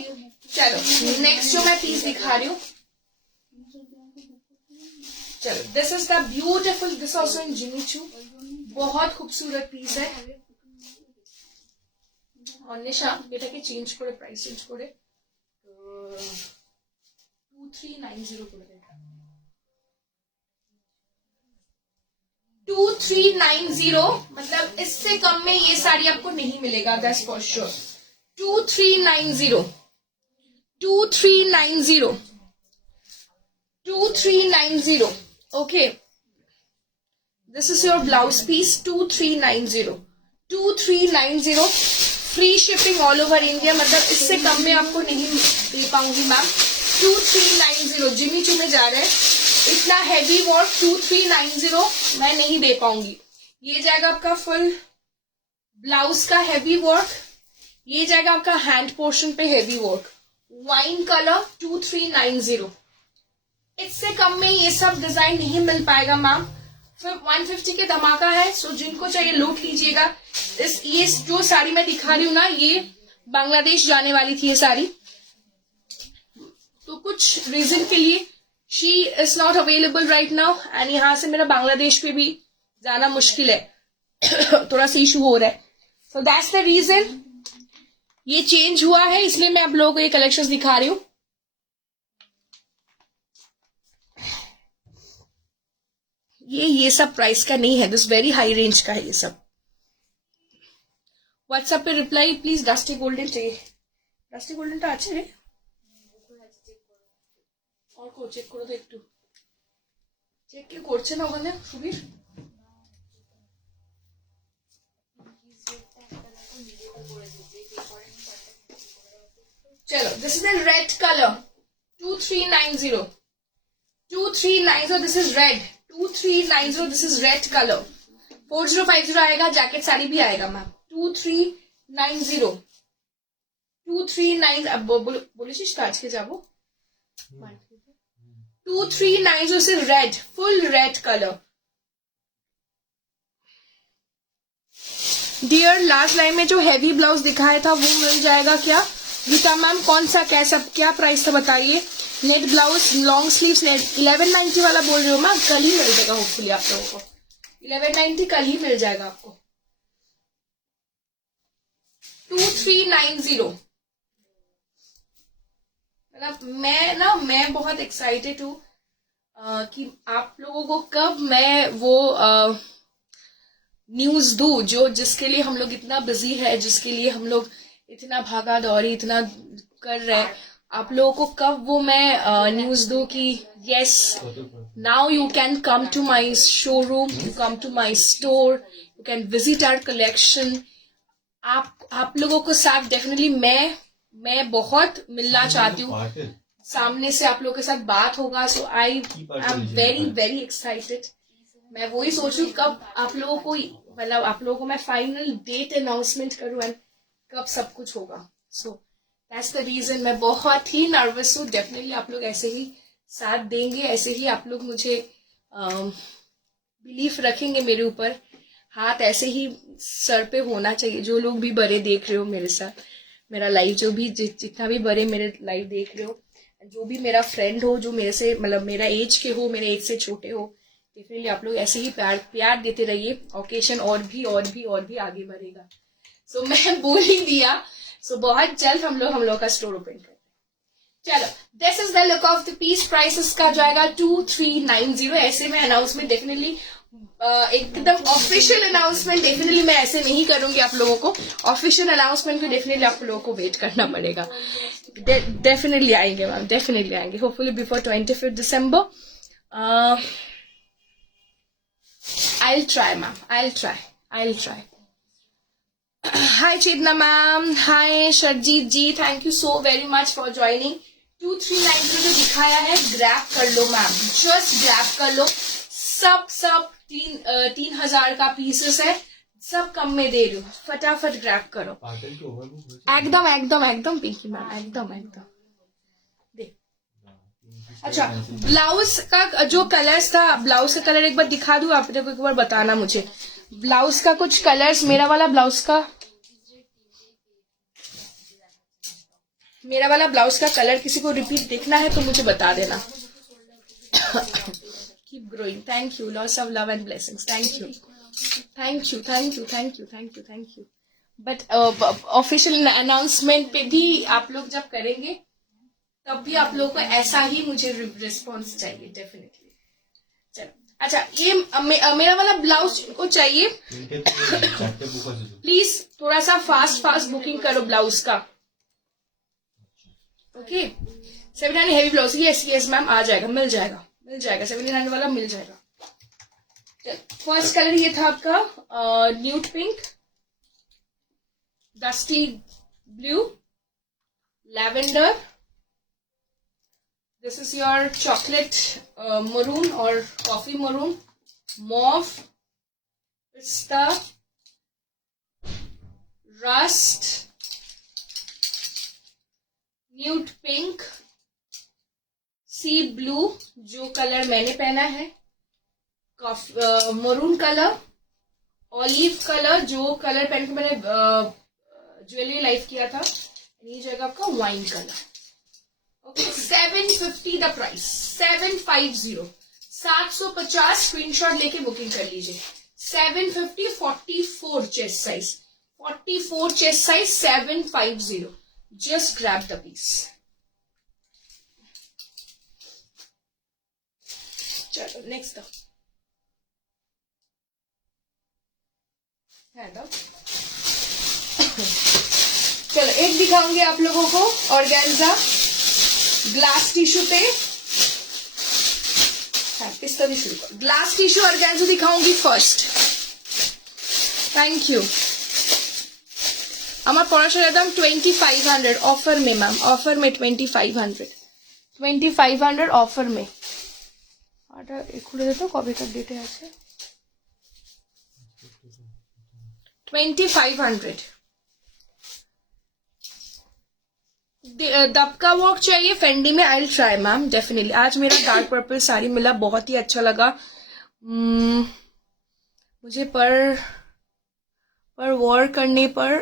चलो नेक्स्ट जो मैं पीस दिखा रही हूँ, चलो this is the beautiful, this also in Jimmy Choo, बहुत खूबसूरत पीस है। অন্বেষা এটাকে চেঞ্জ করে, প্রাইস চেঞ্জ করে 2390 করে দেটা, 2390, मतलब इससे कम में ये साड़ी आपको नहीं मिलेगा, that's for sure. 2390, 2390, 2390, okay this is your blouse piece, 2390, 2390, free shipping all over India, मतलब इससे कम में आपको नहीं दे पाऊंगी मैम। 2390 जिमी चू में जा रहे हैं, इतना हैवी वर्क 2390 मैं नहीं दे पाऊंगी। ये जाएगा आपका फुल ब्लाउज का हैवी वर्क, ये जाएगा आपका हैंड पोर्शन पे हैवी वर्क, वाइन कलर 2390, इससे कम में ये सब डिजाइन नहीं मिल पाएगा मैम। फिर 150 के धमाका है, सो जिनको चाहिए लूट लीजिएगा। ये जो साड़ी मैं दिखा रही हूँ ना, ये बांग्लादेश जाने वाली थी ये साड़ी, तो कुछ रीजन के लिए she is not available right now, and यहाँ से मेरा बांग्लादेश पे भी जाना मुश्किल है थोड़ा सा इशू हो रहा है, सो दैट्स द रीजन ये चेंज हुआ है, इसलिए मैं आप लोगों को ये कलेक्शंस दिखा रही हूँ। ये सब प्राइस का नहीं है, दिस वेरी हाई रेंज का है ये सब। व्हाट्सएप पे रिप्लाई प्लीज, ডাস্টি গোল্ডেন चाहिए, ডাস্টি গোল্ডেনটা আছে অর্ক, চেক করো তো একটু, চেক কি করছে না ওখানে সুবীর? चलो this is the red colour 2390, 2390, this is red 2390, this is red colour. 4050 आएगा, जैकेट साड़ी भी आएगा मैम। 2390, 2390, अब বলেছিস তো আজকে যাবো। 2390 this is red, full red colour. Dear last line में जो हैवी ब्लाउज दिखाया था वो मिल जाएगा क्या? गीता मैम कौन सा कैसा क्या प्राइस था बताइए। Net blouse long sleeves net 1190 वाला बोल रही हूँ मैम, कल ही मिल जाएगा होपफुली आप लोगों को, 1190 कल ही मिल जाएगा आपको। 2390, मतलब मैं बहुत एक्साइटेड हूँ कि आप लोगों को कब मैं वो न्यूज दूं, जो जिसके लिए हम लोग इतना बिजी है, जिसके लिए हम लोग इतना भागा दौड़ी इतना कर रहे हैं, आप लोगों को कब वो मैं न्यूज दूं कि yes, now you can come to my showroom, you come to my store, you can visit our collection. आप लोगों को साथ डेफिनेटली मैं बहुत मिलना चाहती हूँ, सामने से आप लोगों के साथ बात होगा। So I am very very excited. मैं वही सोचूं कब आप लोगों को, मतलब आप लोगों को मैं फाइनल डेट अनाउंसमेंट करूं एंड कब सब कुछ होगा। So that's the reason. मैं बहुत ही नर्वस हूँ। डेफिनेटली आप लोग ऐसे ही साथ देंगे, ऐसे ही आप लोग मुझे बिलीफ रखेंगे मेरे ऊपर, हाथ ऐसे ही सर पे होना चाहिए। जो लोग भी बड़े देख रहे हो मेरे साथ मेरा लाइव, जो भी जितना भी बड़े मेरे लाइव देख रहे हो, जो भी मेरा फ्रेंड हो, जो मेरे से मतलब मेरा एज के हो, मेरे एज से छोटे हो, डेफिनेटली आप लोग ऐसे ही प्यार देते रहिए। ओकेशन और भी आगे बढ़ेगा। सो मैं बोल ही दिया। सो बहुत जल्द हम लोग का स्टोर ओपन करते हैं। चलो, this is the look of the piece. Prices का जाएगा 2390। ऐसे में अनाउंसमेंट डेफिनेटली एकदम ऑफिशियल अनाउंसमेंट डेफिनेटली मैं ऐसे नहीं करूंगी। आप लोगों को ऑफिशियल अनाउंसमेंट के डेफिनेटली आप लोगों को वेट करना पड़ेगा। डेफिनेटली आएंगे मैम, डेफिनेटली आएंगे, hopefully before 25 December. I'll try, ma'am. I'll try. Hi, Chidna ma'am. Hi, Sharjeet ji. Thank you so very much for joining. 2390 जो दिखाया है, ग्रैब कर लो मैम, जस्ट ग्रैब कर लो। सब 3000 का पीसेस है, सब कम में दे रही हूँ, फटाफट ग्रैब करो। एकदम पिंकी मैम, एकदम दे। अच्छा, ब्लाउज का जो कलर्स था, ब्लाउज का कलर एक बार दिखा दूं आप लोग, एक बार बताना मुझे। ब्लाउज का कुछ कलर्स, मेरा वाला ब्लाउज का कलर किसी को रिपीट देखना है तो मुझे बता देना। Keep growing, thank you, lots of love and blessings, thank you. But official announcement पे भी आप लोग जब करेंगे तब भी आप लोगों को ऐसा ही मुझे रिस्पॉन्स चाहिए, डेफिनेटली। चलो, अच्छा, ये मेरा वाला ब्लाउज को चाहिए, प्लीज थोड़ा सा फास्ट बुकिंग करो ब्लाउज का। Okay, 700 heavy blouse, yes ma'am, आ जाएगा, मिल जाएगा 700 वाला मिल जाएगा। फर्स्ट कलर ये था आपका nude pink, dusty blue, lavender, this is your chocolate maroon or coffee maroon, mauve, pista, rust, nude pink, sea blue जो कलर मैंने पहना है, मरून कलर, ऑलिव कलर जो कलर पहन के मैंने ज्वेलरी लाइव किया था, ये जाएगा आपका wine colour. Okay, 750 the price, 750, 750। Screenshot लेके बुकिंग कर लीजिए। 750, 44 chest size, 44 chest size, 750। Just grab the piece. चलो नेक्स्ट चलो, एक दिखाऊंगी आप लोगों को ऑर्गेन्जा ग्लास टिश्यू पे, पिस्ता टिश्यू, ग्लास टिश्यू ऑर्गेन्जा दिखाऊंगी फर्स्ट। Thank you. আমার পড়াশোনার দাম 2500 ऑफर में मैम, ऑफर में 2500 ऑफर में। এটা খুলে দে তো কবেকার ডেটে আছে। 2500। दबका वर्क चाहिए फेंडी में, I will try ma'am, definitely. आज मेरा डार्क पर्पल साड़ी मिला, बहुत ही अच्छा लगा मुझे। पर वॉर करने पर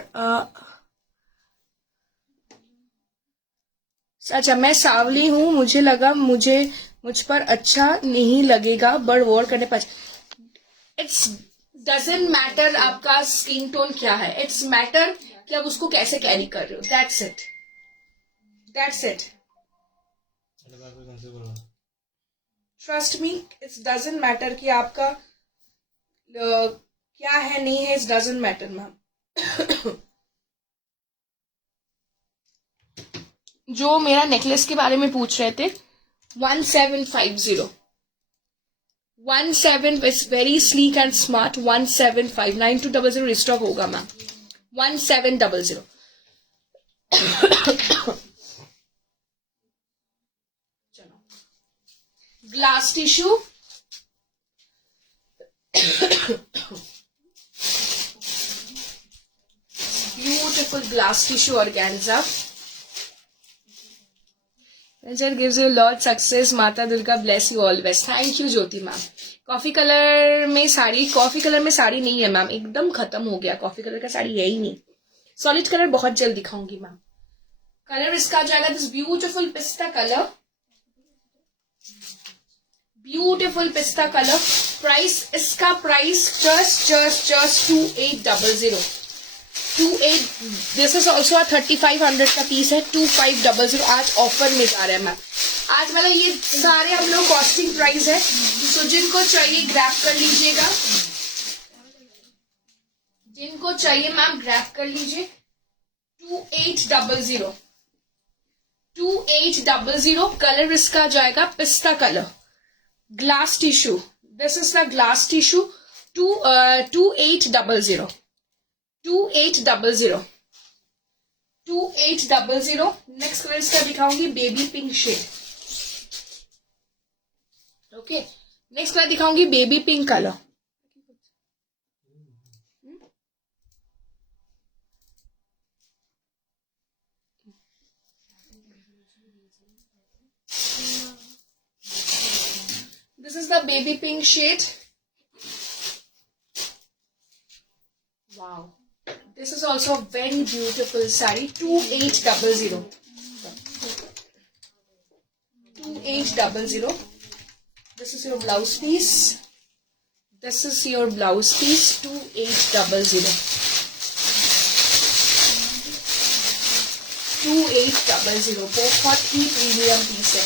अच्छा, मैं सावली हूँ, मुझे लगा मुझ पर अच्छा नहीं लगेगा, बट वॉर करने पर इट्स डजेंट मैटर आपका स्किन टोन क्या है, इट्स मैटर कि आप उसको कैसे कैरी कर रहे हो। That's it. Trust me, it's doesn't matter कि आपका क्या है नहीं है, इट डजंट मैटर मैम। जो मेरा नेकलेस के बारे में पूछ रहे थे, 1750 17 is very sleek and smart. 175 9200 restock होगा मैम। 1700। चलो, glass tissue, beautiful glass tissue organza. Nature gives you lot success. माता Durga bless you always. Thank you Jyoti ma'am. Coffee colour में साड़ी, कॉफी कलर में साड़ी नहीं है मैम, एकदम खत्म हो गया। कॉफी कलर का साड़ी है ही नहीं। सॉलिड कलर बहुत जल्द दिखाऊंगी मैम। कलर इसका आ जाएगा दिस ब्यूटिफुल पिस्ता कलर, ब्यूटिफुल पिस्ता कलर। प्राइस इसका price just 2800। 28। This is also 3500 का पीस है। 2500 आज ऑफर में जा रहा है मैम। आज मतलब ये सारे हम लोग कॉस्टिंग प्राइस है, तो जिनको चाहिए ग्रैब कर लीजिएगा, जिनको चाहिए मैम ग्रैब कर लीजिए। 2800। 2800। कलर इसका जाएगा पिस्ता colour, glass tissue. This is the glass tissue. 2800। 2800। 2800। Next colour इसका दिखाऊंगी baby pink shade. Okay, next colour दिखाऊंगी baby pink colour. This is the baby pink shade. Wow. This is also a very beautiful saree. 2800. 2800. This is your blouse piece. This is your blouse piece. 2800. 2800. बहुत ही प्रीमियम पीस है।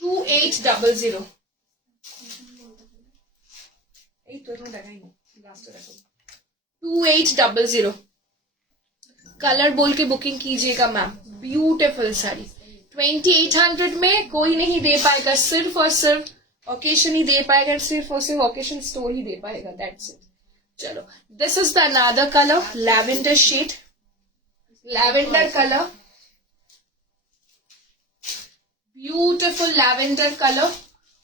2800। 2800। कलर बोल के बुकिंग कीजिएगा मैम। ब्यूटिफुल साड़ी 2800 में कोई नहीं दे पाएगा, सिर्फ और सिर्फ ओकेशन ही दे पाएगा, सिर्फ और सिर्फ ओकेशन स्टोर ही दे पाएगा। That's it. चलो, this is the another colour, lavender shade, lavender colour, beautiful lavender colour.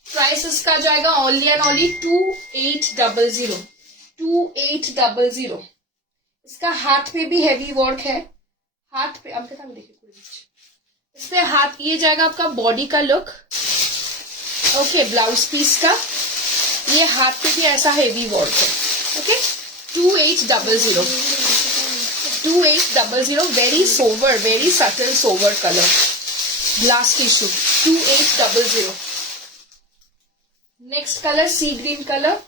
Price इसका जाएगा ओनली एंड ओनली 2800। 2800। इसका हाथ पे भी हैवी वर्क है। हाथ पे आप देखिए, इस पे हाथ, ये जाएगा आपका बॉडी का लुक। ओके, ब्लाउज पीस का ये हाथ पे भी ऐसा हैवी वर्क है। Okay, 2800। 2800। Very sober, very subtle sober colour, glass tissue. 2800। Next colour sea green colour,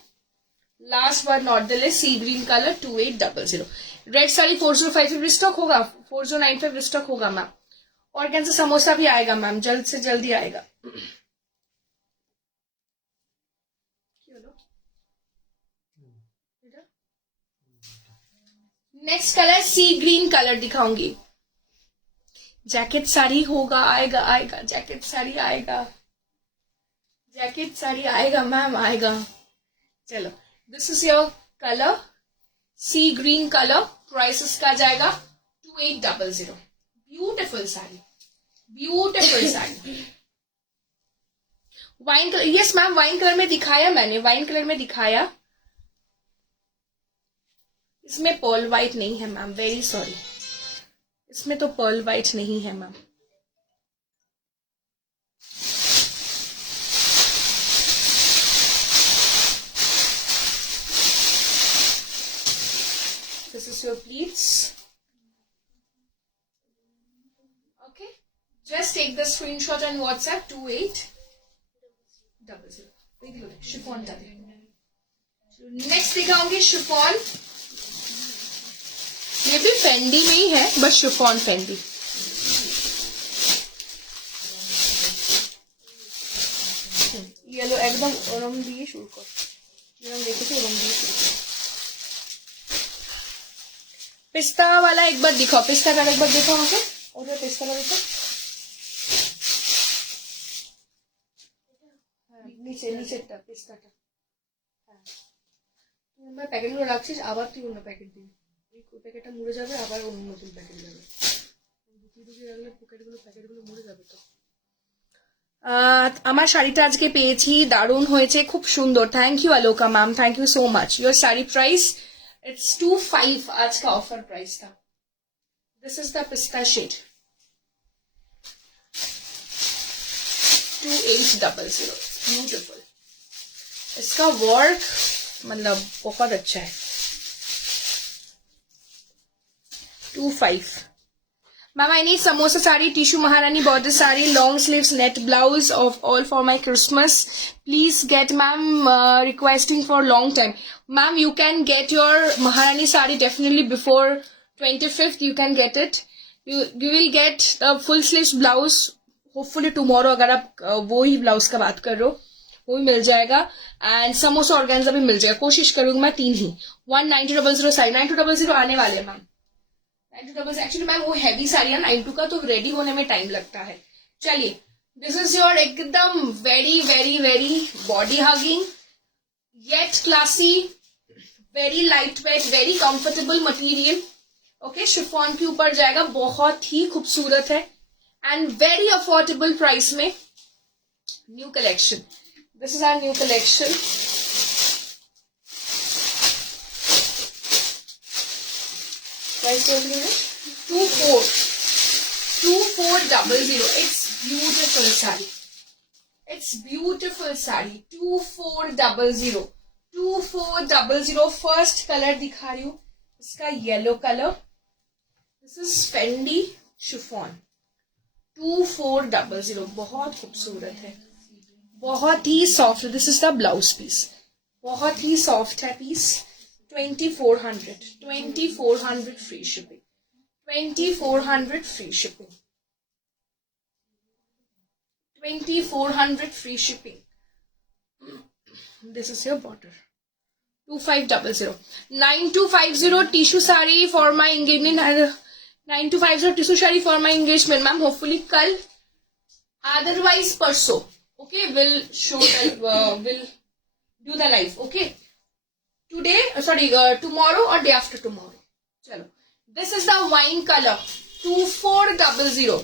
last but not the least, sea green colour. 2800। Red sari 4055 restock होगा, 4095 रिस्टॉक होगा मैम। और कैसे समोसा भी आएगा मैम, जल्द से जल्दी आएगा। Next colour sea green colour दिखाऊंगी। जैकेट साड़ी होगा, आएगा आएगा, जैकेट साड़ी आएगा, जैकेट साड़ी आएगा मैम, आएगा। चलो, this is your colour, sea green colour. Price इसका जाएगा 2800। Beautiful sari, beautiful sari. Wine colour, yes ma'am, wine colour में दिखाया मैंने, वाइन कलर में दिखाया। इसमें पर्ल वाइट नहीं है मैम, वेरी सॉरी, इसमें तो पर्ल वाइट नहीं है ma'am. This is your pleats. Okay, just take the screenshot on WhatsApp 2800। Chiffon का नेक्स्ट दिखाऊंगी, शिफॉन। ये भी फेंडी में ही है, बस शिफॉन फेंडी। येलो একদম ওরম দিয়ে শুরু কর, যেরকম দেখেছি ওরম দিয়ে শুরু কর। पिस्ता वाला एक बार दिखाओ, पिस्ता का एक बार देखो हमको, और पिस्ता का देखो নিচে নিচেরটা পিস্তাটা। হ্যাঁ তুই আমার প্যাকেটগুলো রাখছিস, আবার তুই অন্য প্যাকেট দিবি, এই প্যাকেটটা মুড়ে যাবে, আবার অন্য নতুন প্যাকেট যাবে, ঢুকিয়ে ঢুকিয়ে রাখলে প্যাকেটগুলো মুড়ে যাবে তো। আমার শাড়িটা আজকে পেয়েছি, দারুণ হয়েছে, খুব সুন্দর। Thank you Aloka ma'am, thank you so much. Your sari price it's 25 आज का ऑफर प्राइस था। This is the pista shade 2800, beautiful. इसका वर्क मतलब बहुत अच्छा है। 25। Ma'am, I need samosa sari, tissue Maharani border sari, long sleeves, net blouse of all for my Christmas. Please get, ma'am, requesting for long time. Ma'am, you can get your Maharani sari definitely before 25th. You can get it. You will get the full sleeves blouse hopefully tomorrow. अगर आप वो ही ब्लाउज का बात कर रहे हो वो भी मिल जाएगा, एंड समोसा ऑर्गेन्जा भी मिल जाएगा। कोशिश करूंगी मैं 3 ही। 19200 साड़ी 9200 आने वाले मैम। 9200 एक्चुअली मैम वो हैवी साड़ी है 92 का, तो रेडी होने में टाइम लगता है। चलिए, दिस इज योर एकदम very very very body hugging yet classy, very light weight, very comfortable material. Okay, chiffon के ऊपर जाएगा, बहुत ही खूबसूरत है एंड वेरी अफोर्डेबल प्राइस में। New collection, this is our new collection. Price 2400। It's beautiful saree. It's beautiful saree। 2400। 2400। First colour दिखा रही हूँ इसका, yellow colour. This is Fendi chiffon 2400, बहुत खूबसूरत है, बहुत ही soft. This is the blouse piece, बहुत ही सॉफ्ट है piece. 2400। 2400 free shipping। 2400 free shipping। 2400 free shipping। This is your border। 2500। 9250 tissue saree for my engagement। 9250 tissue saree for my engagement ma'am, hopefully कल अदरवाइज परसों। Okay, will show will do the live. Okay, today sorry tomorrow or day after tomorrow। चलो, this is the wine color 2400।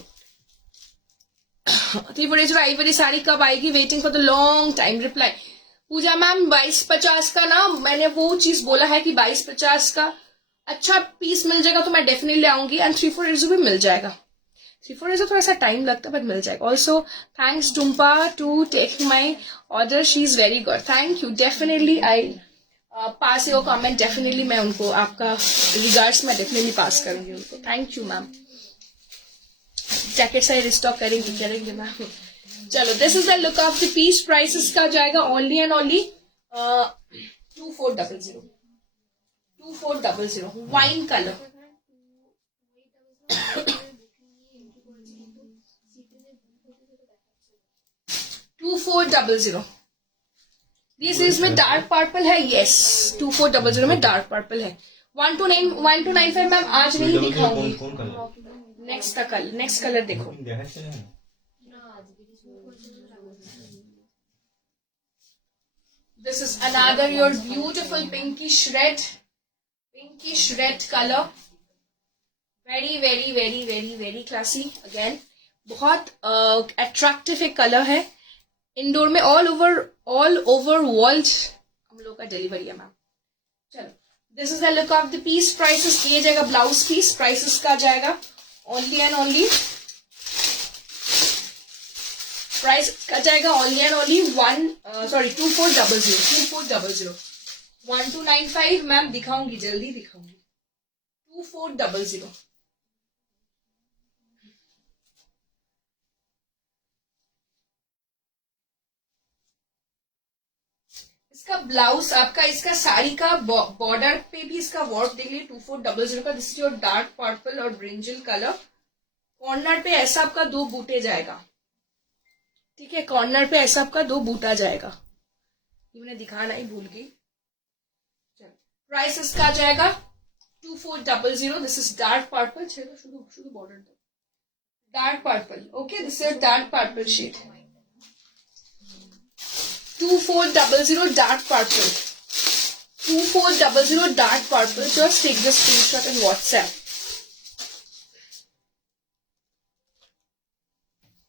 3480 आई वाली साड़ी कब आएगी? Waiting for the long time. Reply Pooja ma'am 2250 का ना, मैंने वो चीज बोला है कि 2250 का अच्छा पीस मिल जाएगा तो मैं डेफिनेटली आऊंगी, एंड 3480 भी मिल जाएगा। 3480 थोड़ा सा टाइम लगता है बट मिल जाएगा। Also thanks Dumpa to taking my order, she is very good, thank you. Definitely I pass your comment, definitely मैं उनको आपका रिगार्ड्स में डेफिनेटली पास करूंगी उनको। Thank you ma'am. Jacket side restock करेंगे मैम। चलो, this is the look of the piece. Price इसका जाएगा only and only 2400। 2400 wine colour. This is में डार्क पर्पल है, यस 2400 में डार्क पर्पल है। 1295 मैम आज नहीं दिखाऊंगी, नेक्स्ट कलर देखो। This is another your beautiful pinkish red colour, very very very very very classy. Again बहुत अट्रैक्टिव एक कलर है। इंडोर में ऑल ओवर वर्ल्ड हम लोग का डिलीवरी है मैम। चलो, this is the look of the piece. Prices ये जाएगा ब्लाउज पीस, प्राइसेस का जाएगा ओनली एंड ओनली, प्राइस का जाएगा ओनली एंड ओनली 2400। 1295 मैम दिखाऊंगी, जल्दी दिखाऊंगी। 2400। इसका ब्लाउज आपका, इसका साड़ी का बॉर्डर पे भी इसका वर्क देख लीजिए 2400 का। This is your dark purple और ब्रिंजल कलर। कॉर्नर पे ऐसा आपका 2 बूटे जाएगा, ठीक है, कॉर्नर पे ऐसा आपका 2 बूटा जाएगा। ये मैंने दिखाना ही भूल गई। प्राइस इसका आ जाएगा 2400। This is dark purple. चलो शुरू शुरू बॉर्डर तक dark purple. Okay, this is dark purple shade. 2400 dark purple. 2400 dark purple. Just take the screenshot in WhatsApp.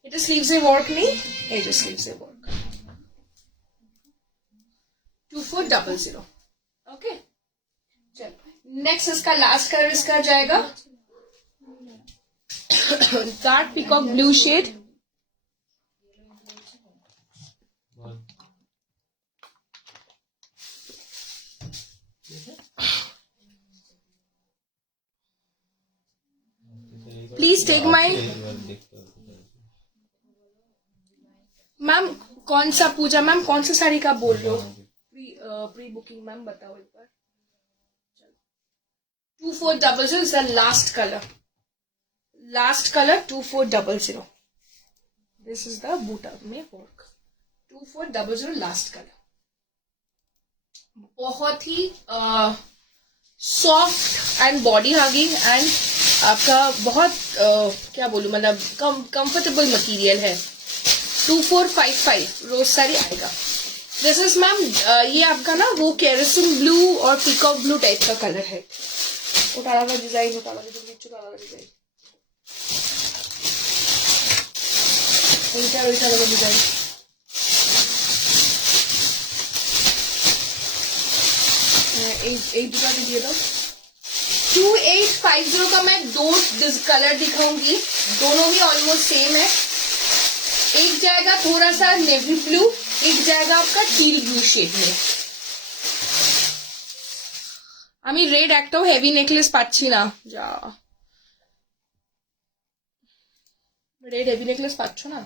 It is sleeves work नहीं? It is sleeves work. 2400. Okay. चलो नेक्स्ट इसका लास्ट कलर इसका जाएगा dark peacock blue shade. Please take my. Ma'am कौन सा पूजा मैम कौन सा साड़ी का बोल रहे हो? प्री बुकिंग मैम बताओ एक बार। 2400 is the last color. Last color 2400. This is the boot up में work. 2400 last color. बहुत ही soft and body hugging and आपका बहुत क्या बोलूं मतलब कंफर्टेबल मटेरियल है। 2455 रोज साड़ी आएगा। दिस इज मैम ये आपका ना वो केरोसिन ब्लू और पीकॉक ब्लू टाइप का कलर है। उठाना का डिजाइन उठाना का डिजाइन डिजाइन एक दुकान दिए दो। 2850 का मैं दो कलर दिखाऊंगी, दोनों भी ऑलमोस्ट सेम है। एक जाएगा थोड़ा सा नेवी ब्लू, एक जाएगा आपका टील ब्लू शेड में। আমি রেড একটাও হেভি নেকলেস পাচ্ছি না। যা রেড হেভি নেকলেস পাচ্ছ না?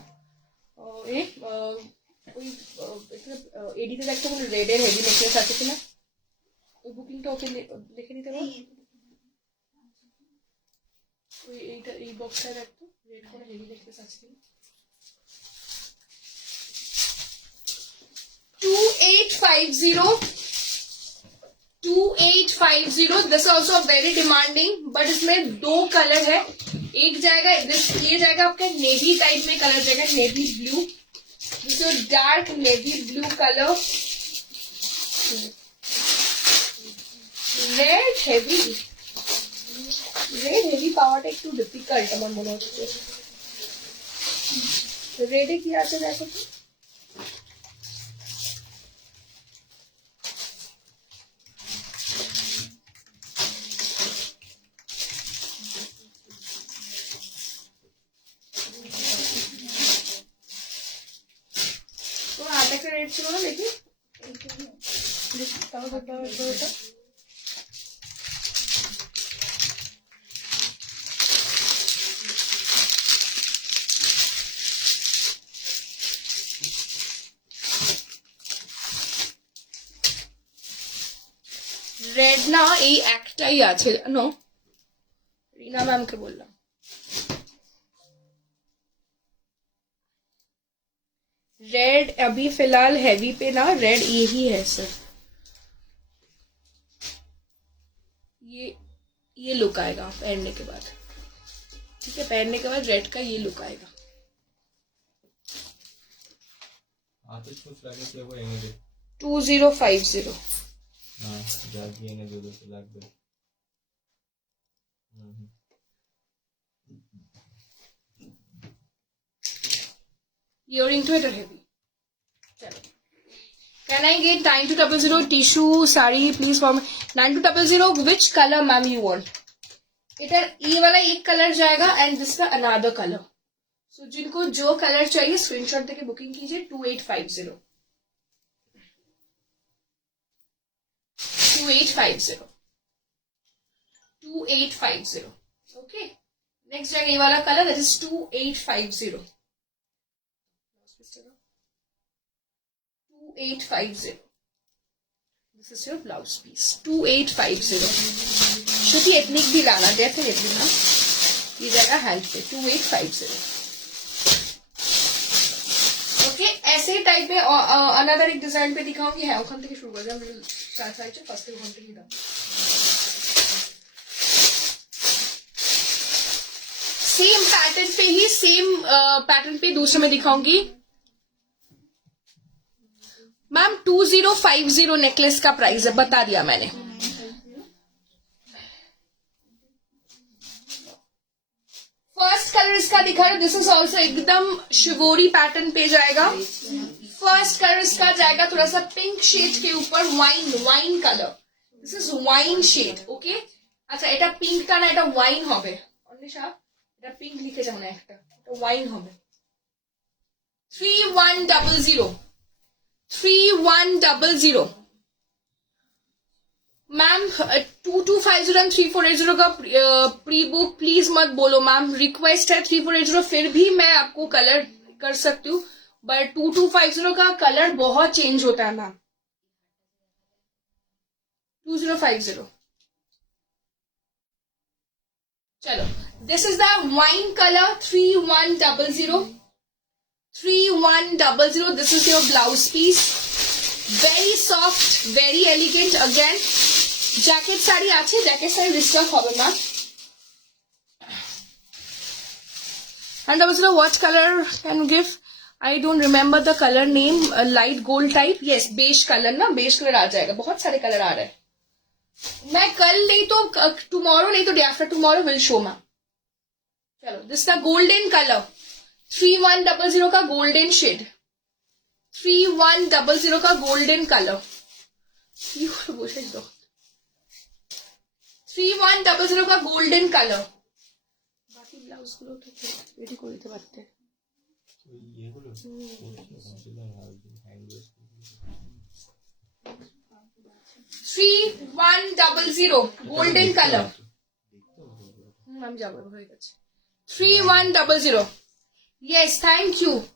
ওই এডিতে দেখতে কোনো রেডের হেভি নেকলেস আছে কিনা, ওই বুকিংটা ওকে লিখে নিতে পারো। ওই এইটা এই বক্সটা দেখতো রেড কোনো হেভি নেকলেস আছে কিনা। 2850 2850। This also very demanding but इसमें दो कलर है। एक जाएगा ये जाएगा आपका नेवी टाइप में कलर जाएगा, navy blue. This is dark navy blue colour. Red heavy পাওয়াটা একটু ডিফিকাল্ট আমার মনে হচ্ছে। রেডে কি আছে দেখো তো। রেড ছিল না দেখি রেড না এই একটাই আছে জানো, রিনা ম্যামকে বললাম। रेड अभी फिलहाल हैवी पे ना रेड यही है सर। ये लुक आएगा पहनने के बाद। ठीक है, पहनने के बाद रेड का ये लुक आएगा। 2050। Earring to it or heavy? चलो। Can I get 9200 tissue saree please for me? 9200 which color ma'am you want? इधर ये वाला एक कलर जाएगा एंड दिस का अनदर कलर। सो जिनको जो कलर चाहिए स्क्रीनशॉट देके बुकिंग कीजिए। 2850 2850। ओके, नेक्स्ट जाएगा ये वाला colour that is 2850। 2850। This is your blouse piece. 2850। Shruti ethnic भी लाना डेफिनेटली ना, ये जाएगा हैंड पे। 2850। ओके ऐसे टाइप में अनदर एक डिजाइन पे दिखाऊंगी है ওখান থেকে শুরু করব আমি চাইছি ফার্স্ট ওখান থেকে দাও सेम पैटर्न पे ही सेम पैटर्न पे दूसरे में दिखाऊंगी मैम 2050 नेकलेस का प्राइस है बता दिया मैंने फर्स्ट कलर इसका दिखा रहा दिस इज ऑल्सो एकदम शिवोरी पैटर्न पे जाएगा फर्स्ट कलर इसका जाएगा थोड़ा सा पिंक शेड के ऊपर wine colour this is wine shade okay अच्छा এটা পিঙ্কটা না এটা ওয়াইন হবে অনিশা এটা পিঙ্ক লিখে যাও না একটা এটা ওয়াইন হবে 3100 मैम 2250 एंड 3480 का प्री बुक प्लीज मत बोलो मैम रिक्वेस्ट है 3480 फिर भी मैं आपको कलर कर सकती हूँ बट 2250 का कलर बहुत चेंज होता है मैम 2050 चलो this is the wine colour 3100 this is your blouse piece very soft very elegant again jacket sari आछे जैकेट साड़ी डिस्टर्ब होबे ना and also what color can you give I don't remember the color name light gold type yes beige color ना beige कलर आ जाएगा बहुत सारे कलर आ रहे हैं मैं कल नहीं तो टुमारो नहीं तो day after tomorrow will show ma'am चलो दिस द गोल्डन कलर 3100 का गोल्डन शेड 3100 का गोल्डन कलर 3100 का गोल्डन कलर बाकी ब्लाउज गुलो तो रेडी করে দিতে পারতে এগুলো 3100 গোল্ডেন কালার আমি যাব হয়ে গেছে 3100 yes thank you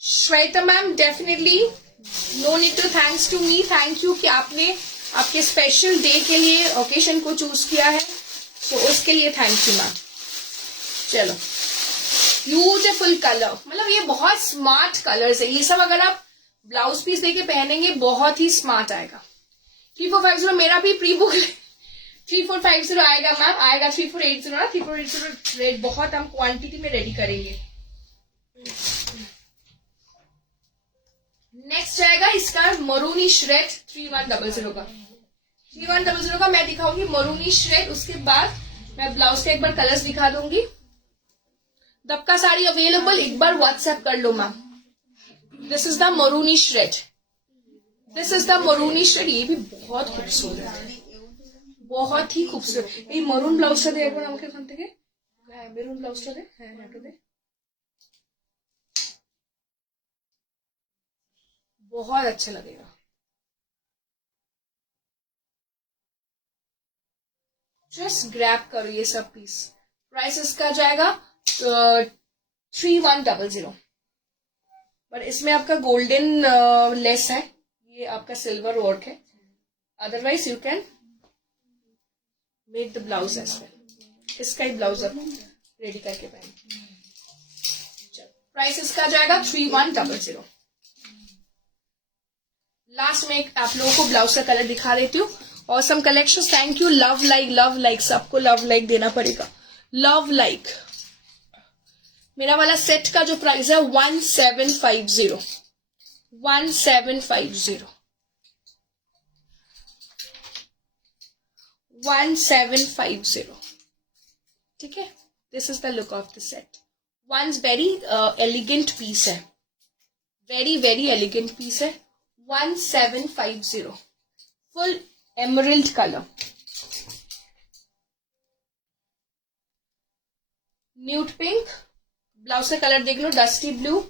Shweta ma'am definitely no need to thanks to me thank you कि आपने आपके स्पेशल डे के लिए ओकेशन को चूज किया है तो उसके लिए थैंक यू मैम चलो ब्यूटीफुल कलर मतलब ये बहुत स्मार्ट कलर्स है ये सब अगर आप ब्लाउज पीस देके पहनेंगे बहुत ही स्मार्ट आएगा 3450 मेरा भी प्री बुक 3450 आएगा मैम आएगा 3480 ना 3480 रेट बहुत हम क्वांटिटी में रेडी करेंगे नेक्स्ट आएगा इसका मरूनी श्रेड 3100 का मैं दिखाऊंगी मरूनी श्रेड उसके बाद मैं ब्लाउज का एक बार कलर्स दिखा दूंगी दबका साड़ी अवेलेबल एक बार व्हाट्सएप कर लो ma'am this is the maroony shade ये भी बहुत खूबसूरत है बहुत ही खूबसूरत ये मरून ब्लाउजটা দে একবার আমাকে এখান থেকে হ্যাঁ মেরুন ব্লাউজটা দে হ্যাঁ এটা দে बहुत अच्छा लगेगा जस्ट ग्रैब करो ये सब पीस प्राइस इसका जाएगा 3100 पर इसमें आपका गोल्डन लेस है ये आपका सिल्वर वर्क है otherwise you can make the blouse as well इसका ही ब्लाउज आप रेडी करके पहने प्राइस इसका जाएगा 3100 लास्ट में आप लोगों को ब्लाउज का कलर दिखा देती हूँ और some collection thank you love like सबको लव लाइक देना पड़ेगा लव लाइक मेरा वाला सेट का जो प्राइस है 1750 ठीक है this is the look of the set one very elegant piece है वेरी वेरी एलिगेंट पीस है 1750 full emerald colour nude pink blouse का कलर देख लो dusty blue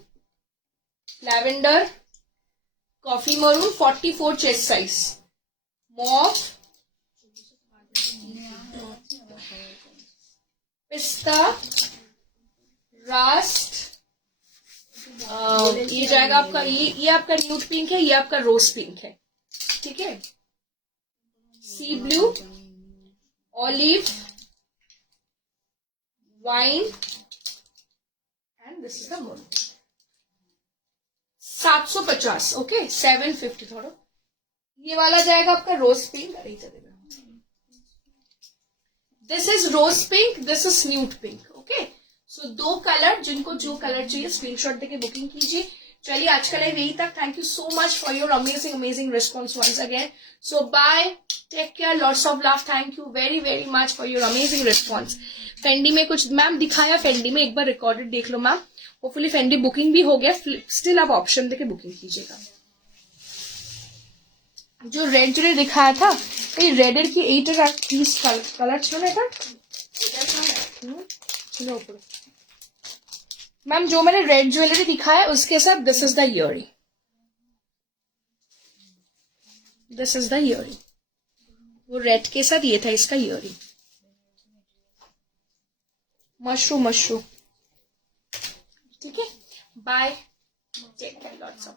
lavender coffee maroon 44 chest size mauve pista rust ये जाएगा आपका ये आपका न्यूट पिंक है ये आपका रोज पिंक है ठीक है sea blue olive wine and this is the maroon 750. Okay 750 थोड़ा. ये वाला जाएगा आपका rose pink. This is rose pink, this is nude pink. Okay so 2 colour, जिनको जो कलर चाहिए स्क्रीनशॉट देके बुकिंग कीजिए. चलिए आज का लाइव यही तक. Thank you so much for your amazing response once again. So bye, take care, lots of love. Thank you very very much for your amazing response. Fendi में कुछ मैम दिखाया, फेंडी में एक बार रिकॉर्डेड देख लो मैम. होपफुली फेंडी बुकिंग भी हो गया. स्टिल आप ऑप्शन देके बुकिंग कीजिएगा. जो रेड जो दिखाया था, ये रेडर की 8 कलर छोड़े था. मैम जो मैंने रेड ज्वेलरी दिखाया उसके साथ this is the earring. This is the earring. वो रेड के साथ ये था इसका इयरिंग. मशरूम. ठीक है. Bye, take care, lots of